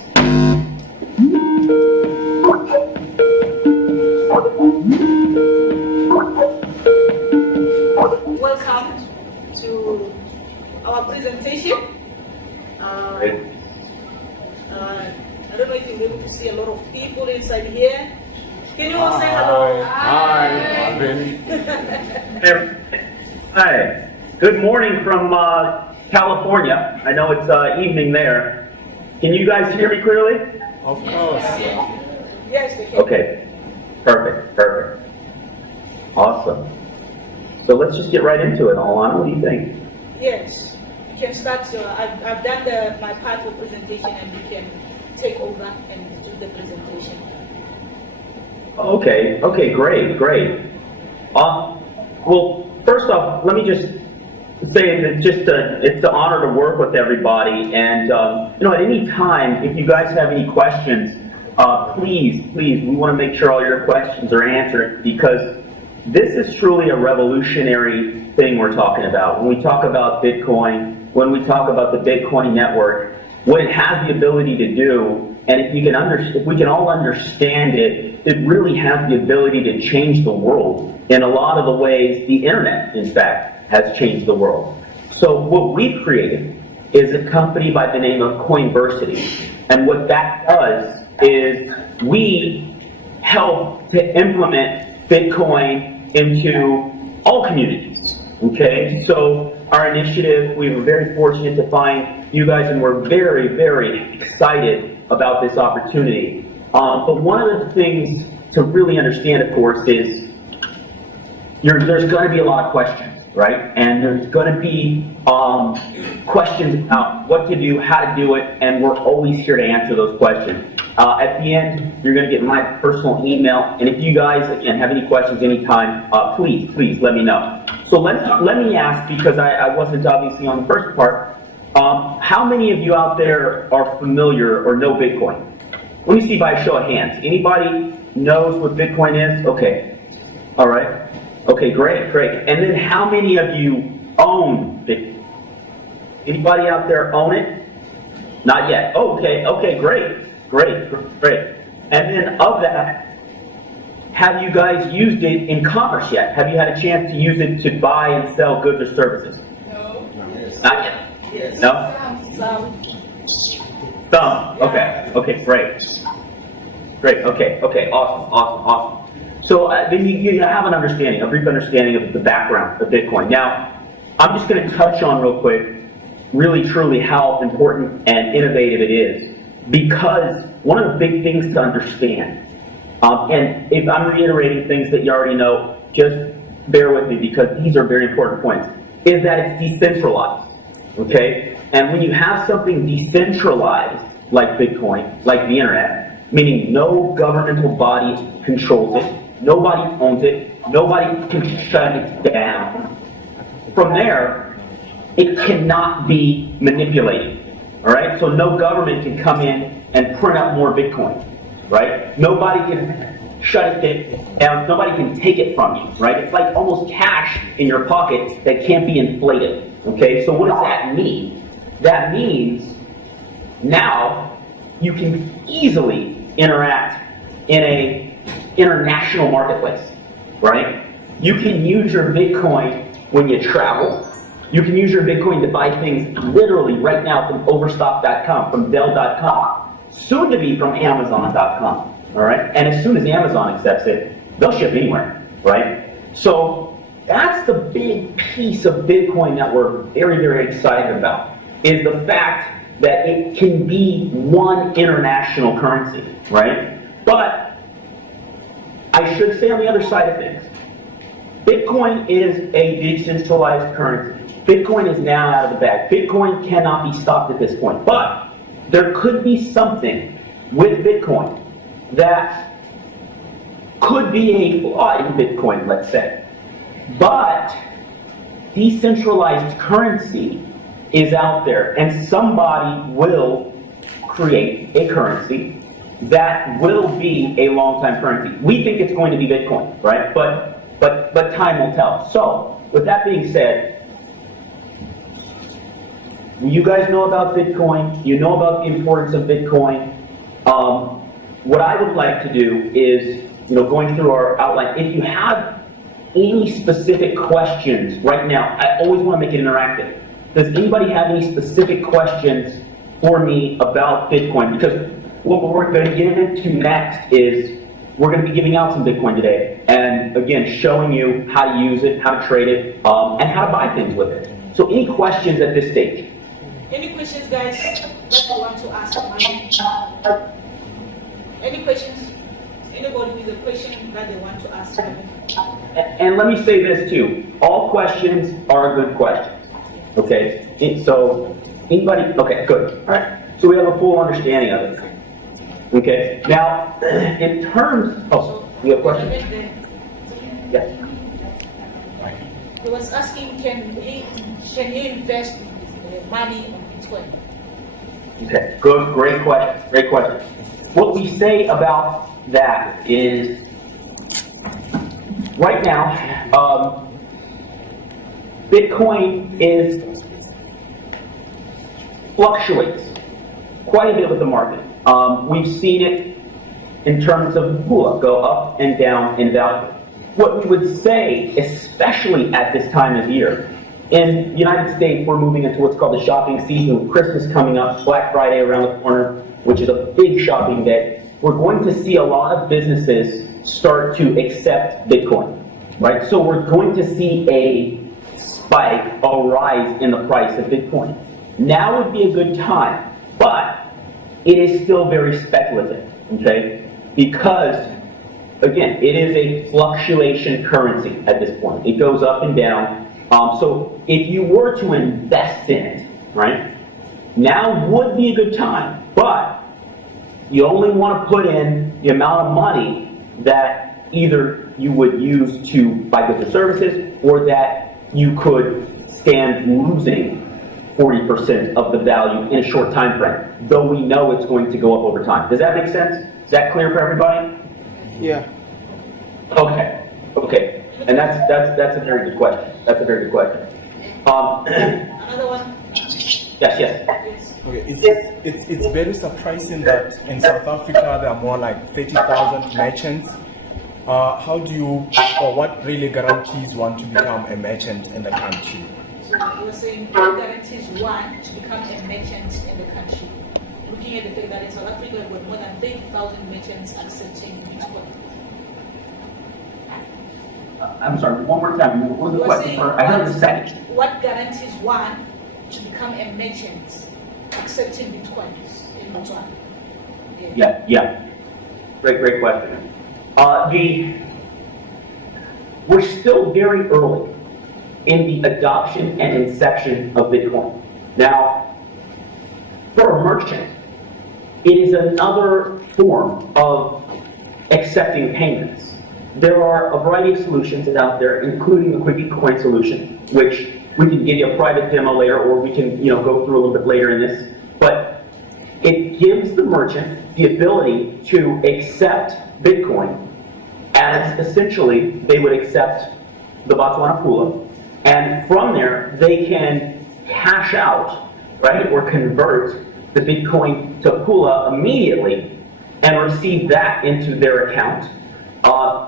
Welcome to our presentation. I don't know if you're able to see a lot of people inside here. Can you all say hello? Hi. Hi. Good morning from California. I know it's evening there. Can you guys hear me clearly? Of course. Yes, we can. Okay. Perfect. Awesome. So let's just get right into it, Alana. What do you think? Yes. You can start. I've done my part of presentation and you can take over and do the presentation. Okay, great. Well, first off, let me just say that it's an honor to work with everybody, and at any time, if you guys have any questions, please, we want to make sure all your questions are answered, because this is truly a revolutionary thing we're talking about. When we talk about Bitcoin, when we talk about the Bitcoin network, what it has the ability to do, and if we can all understand it, it really has the ability to change the world in a lot of the ways the internet, in fact, has changed the world. So what we've created is a company by the name of Coinversity. And what that does is we help to implement Bitcoin into all communities. Okay? So our initiative, we were very fortunate to find you guys, and we're very, very excited about this opportunity. But one of the things to really understand, of course, is there's going to be a lot of questions, right? And there's going to be questions about what to do, how to do it, and we're always here to answer those questions. At the end, you're going to get my personal email, and if you guys, again, have any questions anytime, please let me know. So let me ask, because I wasn't obviously on the first part, how many of you out there are familiar or know Bitcoin? Let me see by a show of hands. Anybody knows what Bitcoin is? Okay. All right. Okay, great. And then how many of you own Bitcoin? Anybody out there own it? Not yet. Okay, great. And then of that, have you guys used it in commerce yet? Have you had a chance to use it to buy and sell goods or services? No. Not yet? Yes. No? Some. Okay, great. Okay, awesome. So then you have an understanding, a brief understanding of the background of Bitcoin. Now, I'm just going to touch on real quick, really truly how important and innovative it is. Because one of the big things to understand And if I'm reiterating things that you already know, just bear with me because these are very important points, is that it's decentralized, okay? And when you have something decentralized, like Bitcoin, like the internet, meaning no governmental body controls it, nobody owns it, nobody can shut it down, from there, it cannot be manipulated, all right? So no government can come in and print up more Bitcoin, right? Nobody can shut it down, nobody can take it from you, right? It's like almost cash in your pocket that can't be inflated, okay? So what does that mean? That means now you can easily interact in a international marketplace, right? You can use your Bitcoin when you travel. You can use your Bitcoin to buy things literally right now from Overstock.com, from Dell.com, soon to be from Amazon.com, all right? And as soon as Amazon accepts it, they'll ship anywhere, right? So that's the big piece of Bitcoin that we're very, very excited about, is the fact that it can be one international currency, right? But I should say on the other side of things, Bitcoin is a decentralized currency. Bitcoin is now out of the bag. Bitcoin cannot be stopped at this point. But there could be something with Bitcoin that could be a flaw in Bitcoin, let's say. But decentralized currency is out there, and somebody will create a currency that will be a long-time currency. We think it's going to be Bitcoin, right? But time will tell. So, with that being said, you guys know about Bitcoin. You know about the importance of Bitcoin. What I would like to do is, going through our outline, if you have any specific questions right now, I always want to make it interactive. Does anybody have any specific questions for me about Bitcoin? Because what we're going to get into next is we're going to be giving out some Bitcoin today, and again, showing you how to use it, how to trade it, and how to buy things with it. So any questions at this stage? Any questions, guys, that you want to ask? Any questions? Anybody with a question that they want to ask? And let me say this too. All questions are good questions. Okay? So, anybody? Okay, good. All right. So we have a full understanding of it. Okay? Now, in terms of... you have a question? Yes. He was asking, can he invest money on Bitcoin? Okay, good, great question, great question. What we say about that is, right now, Bitcoin fluctuates quite a bit with the market. We've seen it in terms of go up and down in value. What we would say, especially at this time of year, in the United States, we're moving into what's called the shopping season, with Christmas coming up, Black Friday around the corner, which is a big shopping day. We're going to see a lot of businesses start to accept Bitcoin, right? So we're going to see a spike, a rise in the price of Bitcoin. Now would be a good time, but it is still very speculative, okay? Because, again, it is a fluctuation currency at this point. It goes up and down. So if you were to invest in it, right, now would be a good time, but you only want to put in the amount of money that either you would use to buy goods or services, or that you could stand losing 40% of the value in a short time frame, though we know it's going to go up over time. Does that make sense? Is that clear for everybody? Yeah. Okay. Okay. And that's a very good question. That's a very good question. Another one? Yes. Okay, it's very surprising that in South Africa there are more like 30,000 merchants. How do you, or what really guarantees one to become a merchant in the country? So you were saying what guarantees one to become a merchant in the country? Looking at the fact that in South Africa there were more than 30,000 merchants accepting Bitcoin. I'm sorry, one more time. What was the question? I heard the second. What guarantees one to become a merchant accepting Bitcoins in Botswana? Yeah. Great question. We're still very early in the adoption and inception of Bitcoin. Now, for a merchant, it is another form of accepting payments. There are a variety of solutions out there, including the Quick Coin solution, which we can give you a private demo later, or we can go through a little bit later in this. But it gives the merchant the ability to accept Bitcoin as essentially they would accept the Botswana Pula, and from there they can cash out, right, or convert the Bitcoin to Pula immediately and receive that into their account.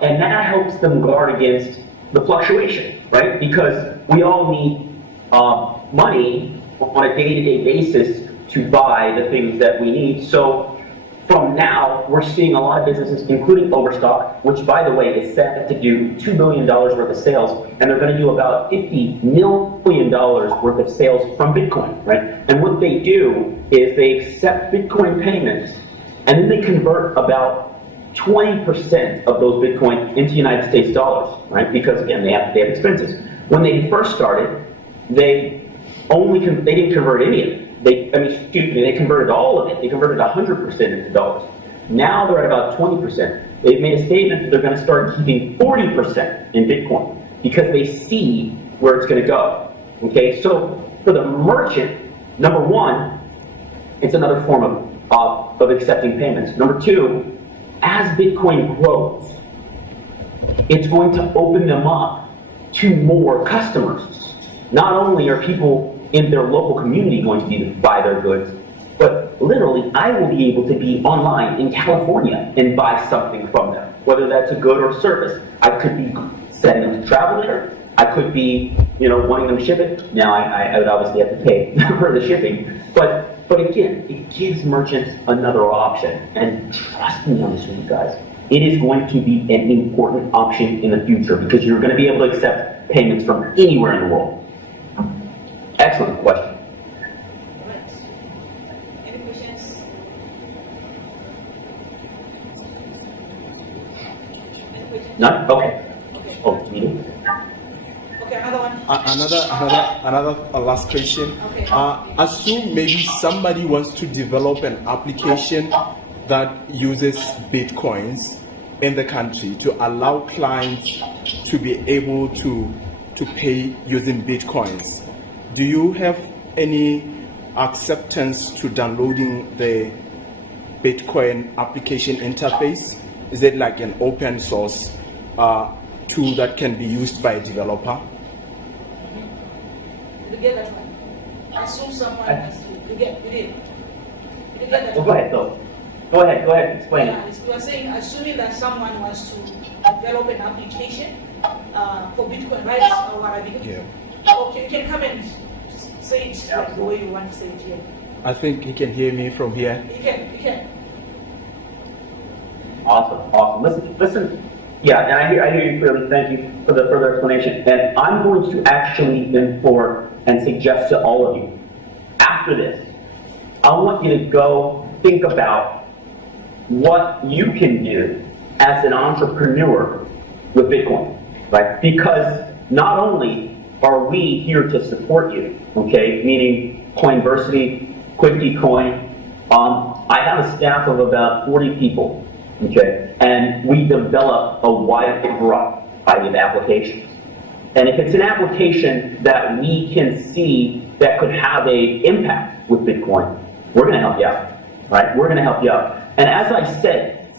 And that helps them guard against the fluctuation, right? Because we all need money on a day-to-day basis to buy the things that we need. So from now, we're seeing a lot of businesses, including Overstock, which, by the way, is set to do $2 billion worth of sales, and they're going to do about $50 million worth of sales from Bitcoin, right? And what they do is they accept Bitcoin payments, and then they convert about 20% of those Bitcoin into United States dollars, right? Because again, they have expenses. When they first started, they didn't convert any of it. They converted all of it. They converted 100% into dollars. Now they're at about 20%. They've made a statement that they're going to start keeping 40% in Bitcoin because they see where it's going to go. Okay, so for the merchant, number one, it's another form of accepting payments. Number two, as Bitcoin grows, it's going to open them up to more customers. Not only are people in their local community going to be to buy their goods, but literally I will be able to be online in California and buy something from them, whether that's a good or service. I could be sending them to travel there. I could be, wanting them to ship it. Now I would obviously have to pay for the shipping, but again, it gives merchants another option. And trust me on this one, you guys, it is going to be an important option in the future because you're going to be able to accept payments from anywhere in the world. Excellent question. Right. Any questions? Any questions? None? Okay. Okay. Oh, me too. Okay, another one. Another last question. Okay. Assume maybe somebody wants to develop an application that uses Bitcoins in the country to allow clients to be able to pay using Bitcoins. Do you have any acceptance to downloading the Bitcoin application interface? Is it like an open source tool that can be used by a developer? Did you get that one? Assume someone has to. You get that Well, one? go ahead, though. Go ahead, explain it. Yeah, you are saying, assuming that someone wants to develop an application for Bitcoin, right? Or whatever. Yeah. Okay, you can come and say it like the way you want to say it here. I think he can hear me from here. You can. Awesome. Listen. Yeah, and I hear you clearly. Thank you for the further explanation. And I'm going to actually implore and suggest to all of you, after this, I want you to go think about what you can do as an entrepreneur with Bitcoin, right? Because not only are we here to support you, okay, meaning coinversity, Coin, I have a staff of about 40 people, okay, and we develop a wide variety of applications. And if it's an application that we can see that could have an impact with Bitcoin, we're going to help you out, right? We're going to help you out. And as I said,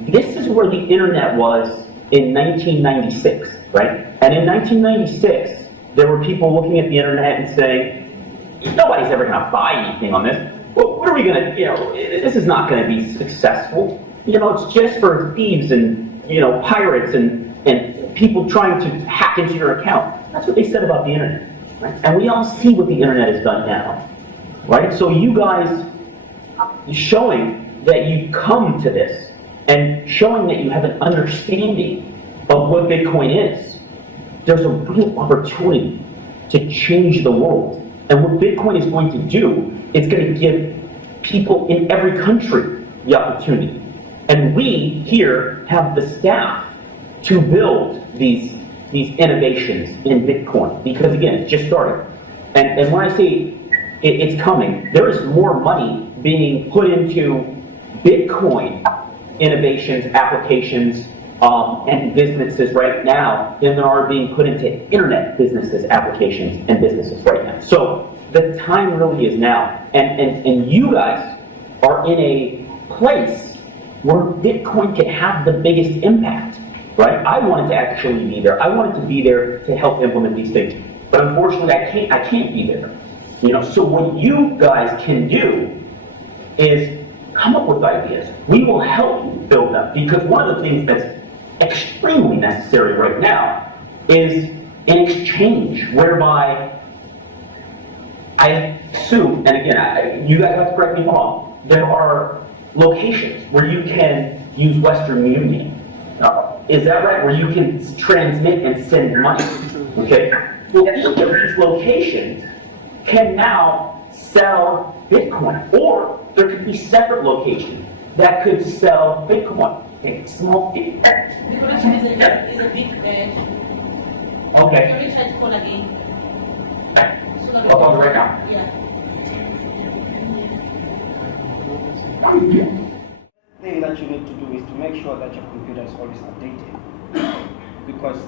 this is where the internet was in 1996, right? And in 1996, there were people looking at the internet and saying, nobody's ever going to buy anything on this. Well, what are we going to, this is not going to be successful. It's just for thieves and, pirates and people trying to hack into your account. That's what they said about the internet, right? And we all see what the internet has done now, right? So you guys showing that you come to this and showing that you have an understanding of what Bitcoin is, there's a real opportunity to change the world. And what Bitcoin is going to do, it's going to give people in every country the opportunity And we here have the staff to build these innovations in Bitcoin, because again, it's just starting. And when I say it's coming, there is more money being put into Bitcoin innovations, applications, and businesses right now than there are being put into internet businesses, applications, and businesses right now. So the time really is now. And you guys are in a place where Bitcoin can have the biggest impact, right? I wanted to actually be there. I wanted to be there to help implement these things. But unfortunately, I can't be there. You know, so what you guys can do is come up with ideas. We will help you build them, because one of the things that's extremely necessary right now is an exchange whereby I assume, and again, you guys have to correct me if I'm wrong, there are locations where you can use Western Union. Is that right? Where you can transmit and send money. Okay? Well, each of these locations can now sell Bitcoin, or there could be separate locations that could sell Bitcoin. A small fee. The connection is a bit bad. Okay. Can we try to call again? I'll call right now. Yeah. Thing that you need to do is to make sure that your computer is always updated. Because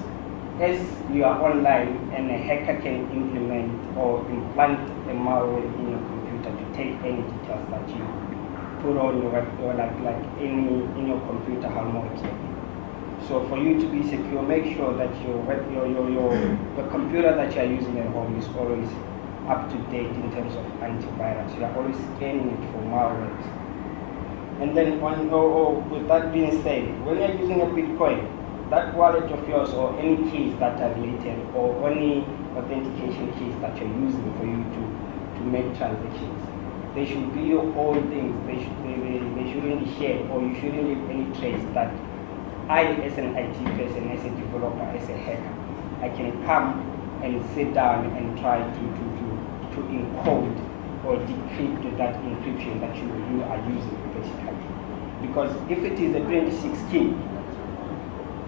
as you are online and a hacker can implement or implant a malware in your computer to take any details that you put on your web, or like any in your computer harmonically. So for you to be secure, make sure that the computer that you are using at home is always up to date in terms of antivirus. You are always scanning it for malware. And then with that being said, when you're using a Bitcoin, that wallet of yours or any keys that are related or any authentication keys that you're using for you to make transactions, they should be your own things. They shouldn't be shared, or you shouldn't leave any trace that I, as an IT person, as a developer, as a hacker, I can come and sit down and try to encode or decrypt that encryption that you are using, basically. Because if it is a 26 key,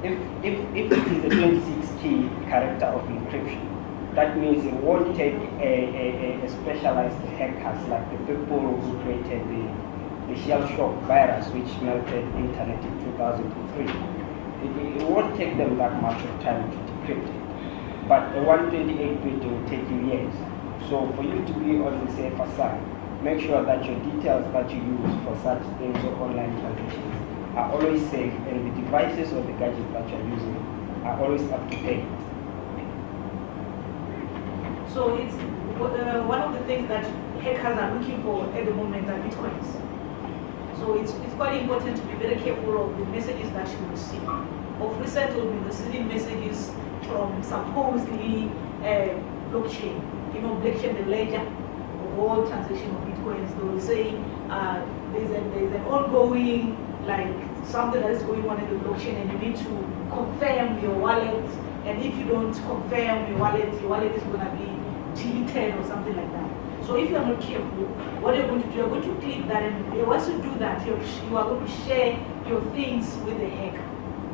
if it is a 26 key character of encryption, that means it won't take a specialized hackers like the people who created the shell shock virus which melted internet in 2003. It won't take them that much of time to decrypt it. But a 128-bit will take you years. So for you to be on the safer side, make sure that your details that you use for such things or online transactions are always safe, and the devices or the gadgets that you're using are always up to date. So it's one of the things that hackers are looking for at the moment are Bitcoins. So it's quite important to be very careful of the messages that you receive. Of recent, we'll be receiving messages from supposedly blockchain. You know, blockchain, the ledger of all transaction of Bitcoins. They will say there's an ongoing, like something that is going on in the blockchain, and you need to confirm your wallet. And if you don't confirm your wallet is going to be deleted or something like that. So if you are not careful, what you're going to do, you're going to click that, and once you do that, you are going to share your things with the hacker.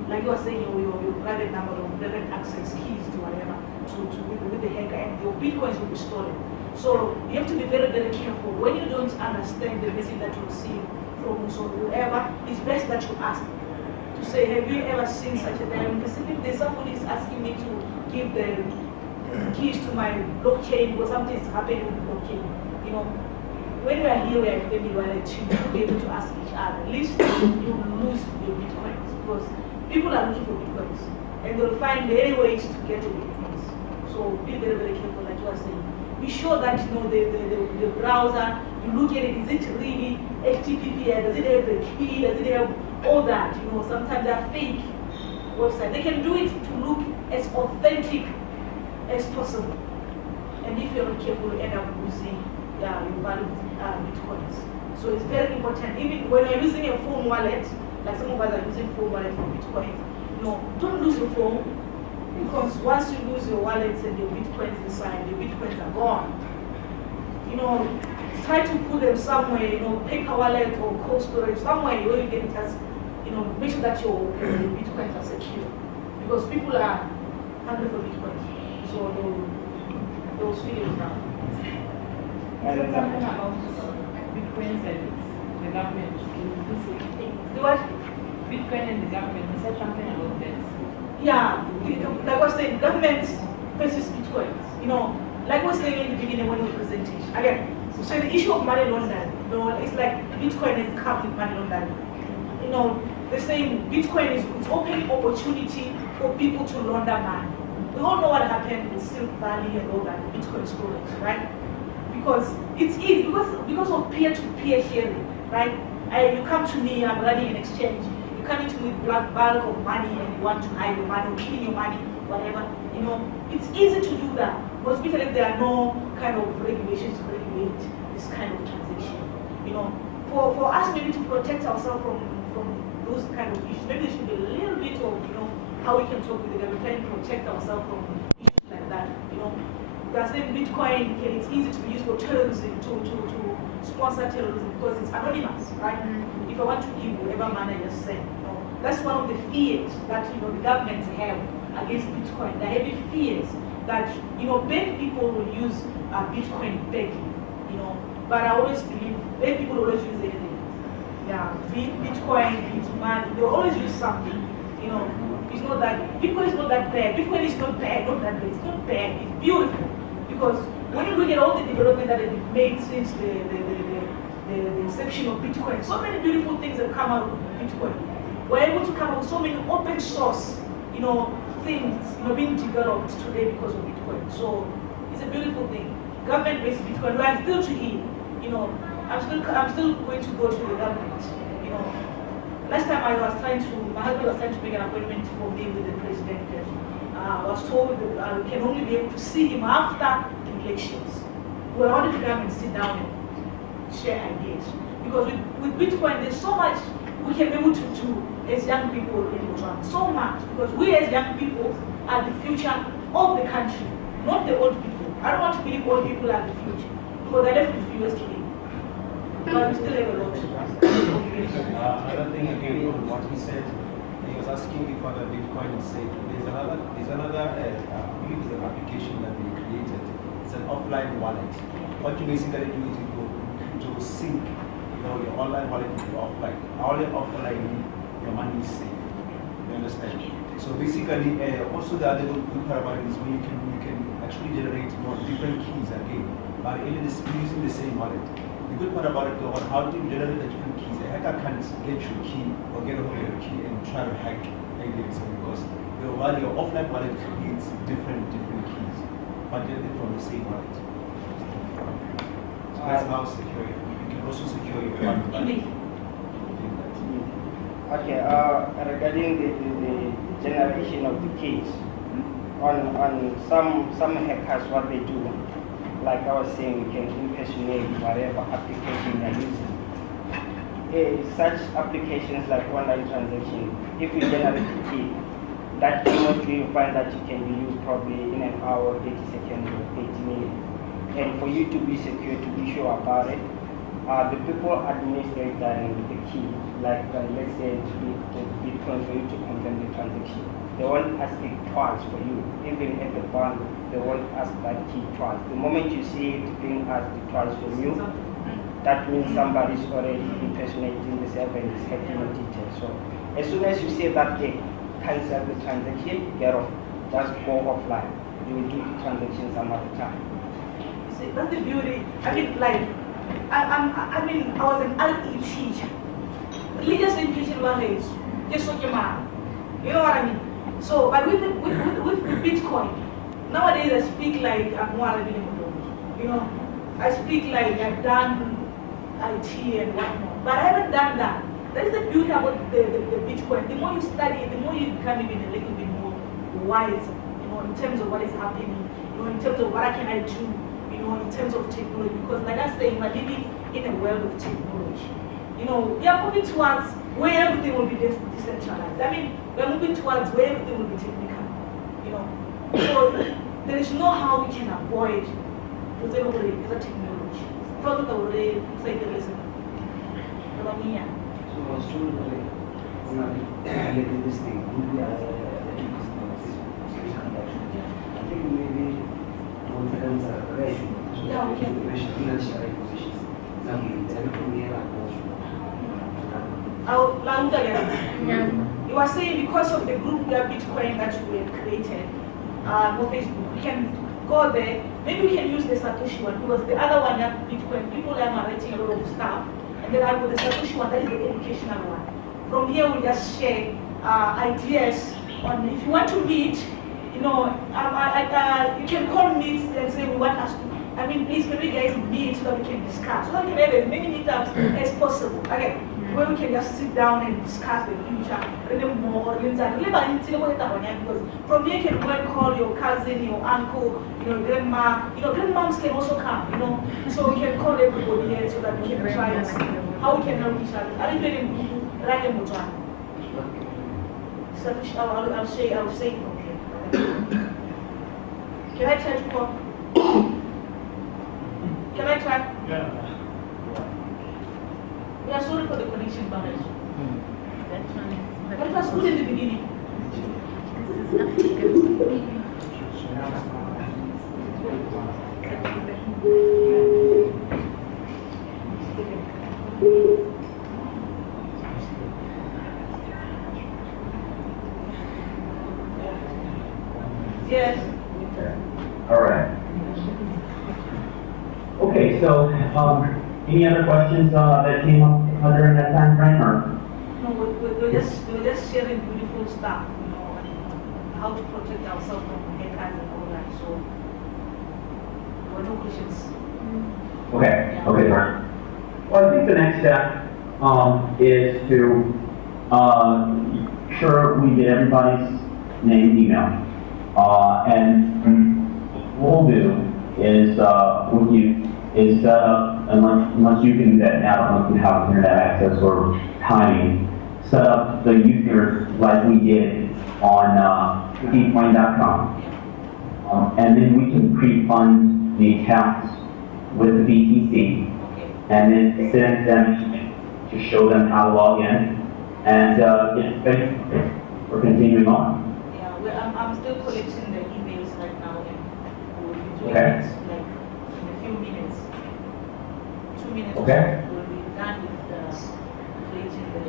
Like you are saying, your private number or private access keys to whatever, with the hacker, and your Bitcoins will be stolen. So you have to be very, very careful. When you don't understand the message that you receive from whoever, it's best that you ask. To say, have you ever seen such a thing? Because if somebody is asking me to give the keys to my blockchain or something is happening with the blockchain, you know, when we are here, we are family, we are to be able to ask each other. At least you lose your Bitcoins, because people are looking for Bitcoins, and they'll find many ways to get your Bitcoins. So be very, very careful, like you are saying. Be sure that you know the browser, you look at it, is it really HTTP? Does it have the key? Does it have all that? You know, sometimes they are fake websites. They can do it to look as authentic as possible. And if you're not careful, you end up losing your valued Bitcoins. So it's very important. Even when you're using a phone wallet, like some of us are using phone wallet for Bitcoin, no, don't lose your phone. Because once you lose your wallets and your Bitcoins inside, your Bitcoins are gone. You know, try to put them somewhere, you know, paper wallet or cold storage, somewhere where you can just make sure that your Bitcoins are secure. Because people are hungry for Bitcoin. So they'll figure it out. And something about Bitcoins and the government. The what? Bitcoin and the government. You said something about that. Yeah, like I was saying, government versus Bitcoins. Like I was saying in the beginning when we were presenting. Again, so the issue of money laundering, it's like Bitcoin is coupled with money laundering. They're saying Bitcoin is opening opportunity for people to launder money. We all know what happened with Silk Valley and all that, Bitcoin storage, right? Because it's easy, because of peer-to-peer sharing, right? You come to me, I'm running an exchange. You come into me with bulk of money and you want to hide your money or clean your money, whatever. It's easy to do that. But especially if there are no kind of regulations to regulate this kind of transaction. For us maybe to protect ourselves from those kind of issues, maybe there should be a little bit of how we can talk with the government and protect ourselves from issues like that. That's saying Bitcoin, it's easy to be used for terrorism, to sponsor terrorism because it's anonymous, right? If I want to give whatever money I just send, that's one of the fears that the governments have against Bitcoin. They're having fears that bad people will use Bitcoin begging, but I always believe bad people always use anything. Yeah, be it Bitcoin, be it money, they always use something. It's not that Bitcoin is not that bad. Bitcoin is not bad, not that bad. It's not bad. It's beautiful because when you look at all the development that they've made since the inception of Bitcoin, so many beautiful things have come out of Bitcoin. We're able to come up with so many open source, things, being developed today because of Bitcoin. So it's a beautiful thing. Government-based Bitcoin, we are still to heal. I'm still going to go to the government. Last time my husband was trying to make an appointment for me with the president. I was told that I can only be able to see him after the elections. We wanted to come and sit down and share ideas. Because with Bitcoin, there's so much we can be able to do as young people in Botswana. So much. Because we as young people are the future of the country, not the old people. I don't want to believe old people are the future. Because they're left with few years to live. But we still have a lot to do. Another thing again on what he said, he was asking if other Bitcoin is safe. There's another I believe it's an application that they created. It's an offline wallet. What you basically do is you go to sync, your online wallet with your offline. Only offline, your money is safe. You understand? So basically, also the other good part about it is when you can actually generate different keys again, but using the same wallet. The good part about it though, on how to generate the different keys, a hacker can't get your key or get hold of your key and try to hack against it because your offline wallet needs different keys, but they're from the same wallet. So that's how secure it. You can also secure your wallet. Okay, regarding the generation of the keys, on some hackers, what they do, like I was saying, we can impersonate whatever application they're using. Such applications like online transaction, if you generate a key, that remotely you find that you can be used probably in an hour, 80 seconds, or 80 minutes. And for you to be secure, to be sure about it, the people administrating the key, like let's say the Bitcoin for you to confirm the transaction, they won't ask it twice for you. Even at the bank, they won't ask that key twice. The moment you see it being asked twice from you, that means somebody's already impersonating the server and is hacking your details. So as soon as you say that they cancel the transaction, get off. Just go offline. You will do the transaction some other time. See, that's the beauty. I was an RE teacher. Religious education language, just what your man. You know what I mean? So, but with Bitcoin, nowadays I speak like I'm more I speak like I've done IT and whatnot, but I haven't done that. That is the beauty about the Bitcoin. The more you study it, the more you become even a little bit more wise, in terms of what is happening, in terms of what can I do, in terms of technology. Because like I say, we're living in a world of technology. We are moving towards where everything will be decentralized. I mean, we're moving towards where everything will be technical. So there is no how we can avoid the technology. Product already say the lesson. this thing, maybe as a I think maybe confidence You were saying because of the group where Bitcoin that we have created, no Facebook, we can go there. Maybe we can use the Satoshi one because the other one, Bitcoin, people are writing a lot of stuff. And then I got the Satoshi one, that is the educational one. From here, we just share ideas on if you want to meet, you know, you can call me and say we want us to. I mean, please, can we guys meet so that we can discuss? So that we can have as many meetups as possible. Okay, where we can just sit down and discuss the future, because from here you can go and call your cousin, your uncle, your grandma. You know, grandmoms can also come. You know, so we can call everybody here so that we can try and see how we can help each other. I think Botswana. I'll say from here. Can I try to call? Can I try? Yeah. We are sorry for the connection damage. But it was good in the beginning. Yes. All right. Okay, so any other questions that came up during that time frame, or? No, we're just sharing beautiful stuff, you know, and how to protect ourselves from hackers and all that. So, there were no questions. Okay, okay, fine. Well, I think the next step is to sure we get everybody's name, email, and what we'll do is with you is set up, unless you can do that now, unless you have internet access or timing, set up the users like we did on bitcoin.com, and then we can pre-fund the accounts with the BTC, and then send them to show them how to log in, and we're continuing on. Yeah, I'm still collecting the emails right now, and we'll be doing Okay. it like in a few minutes. 2 minutes. Okay. We'll be done with creating the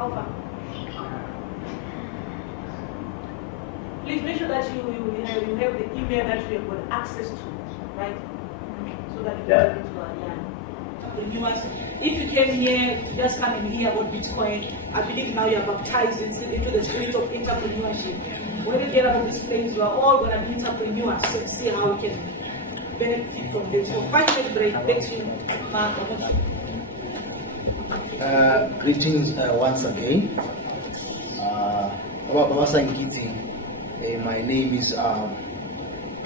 alpha. Please make sure that you have the email that you have got access to, right? So that you can get into the nuance. If you came here, just come and hear about Bitcoin. I believe now you are baptized into the spirit of entrepreneurship. When you get out of this place, you are all going to be entrepreneurs. So see how we can benefit from this. So 5 minutes break. Thanks you, Mark. Greetings once again. My name is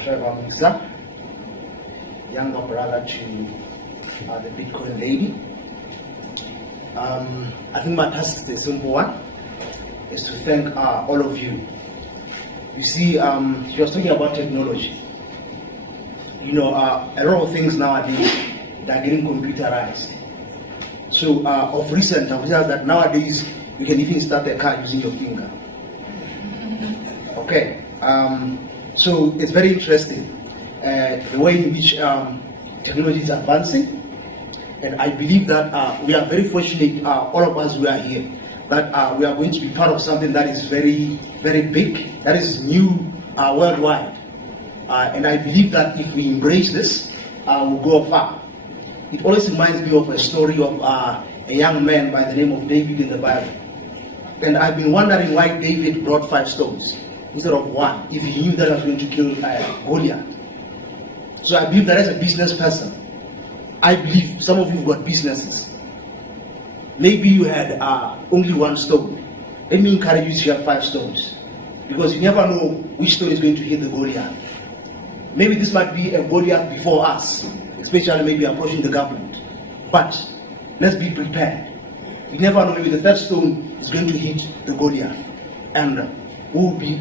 Trevor Musa, younger brother to the Bitcoin lady. I think my task is the simple one, is to thank all of you. You see, she was talking about technology. You know, a lot of things nowadays that are getting computerized. So of recent, I've realized that nowadays you can even start a car using your finger. Okay, so it's very interesting the way in which technology is advancing. And I believe that we are very fortunate, all of us who are here, that we are going to be part of something that is very, very big, that is new worldwide. And I believe that if we embrace this, we'll go far. It always reminds me of a story of a young man by the name of David in the Bible. And I've been wondering why David brought 5 stones instead of 1, if he knew that he was going to kill Goliath. So I believe that as a business person, I believe some of you got businesses. Maybe you had only 1 stone. Let me encourage you to have 5 stones. Because you never know which stone is going to hit the Goliath. Maybe this might be a Goliath before us, especially maybe approaching the government. But let's be prepared. You never know, maybe the 3rd stone is going to hit the Goliath. And we'll be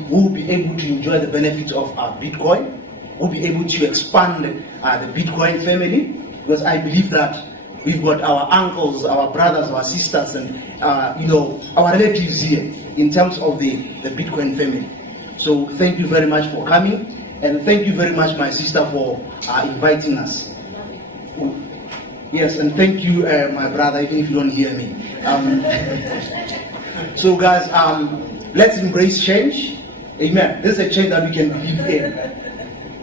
able to enjoy the benefits of Bitcoin. We'll be able to expand the Bitcoin family. Because I believe that We've got our uncles, our brothers, our sisters, and our relatives here in terms of the Bitcoin family. So thank you very much for coming, and thank you very much, my sister, for inviting us. Yes, and thank you, my brother, even if you don't hear me. So guys, let's embrace change. Amen. This is a change that we can believe in.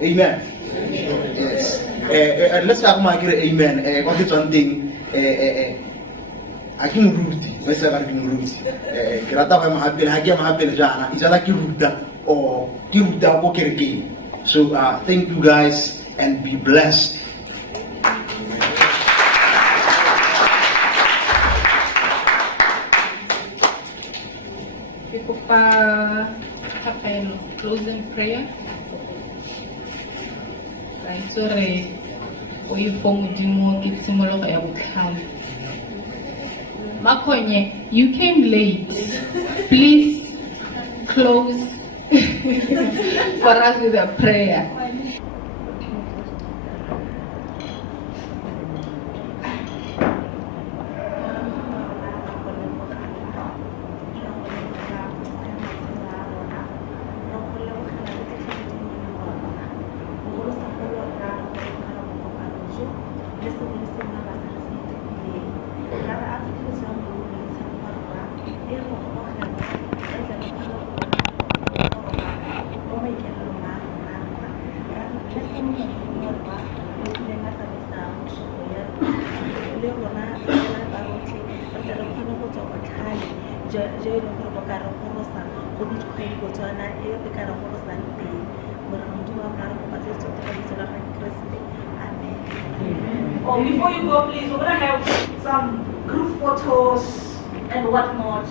Amen. Yes. Let's have my amen. What is one thing? I can root. Let's say I can root. Kerata I'm happy. I'm happy. Jana. Is that kiruta or kiruta or kereke? So thank you guys and be blessed. Closing prayer. Sorry, we Makonye, you came late. Please close for us with a prayer. Oh, before you go, please, we're going to have some group photos and whatnot.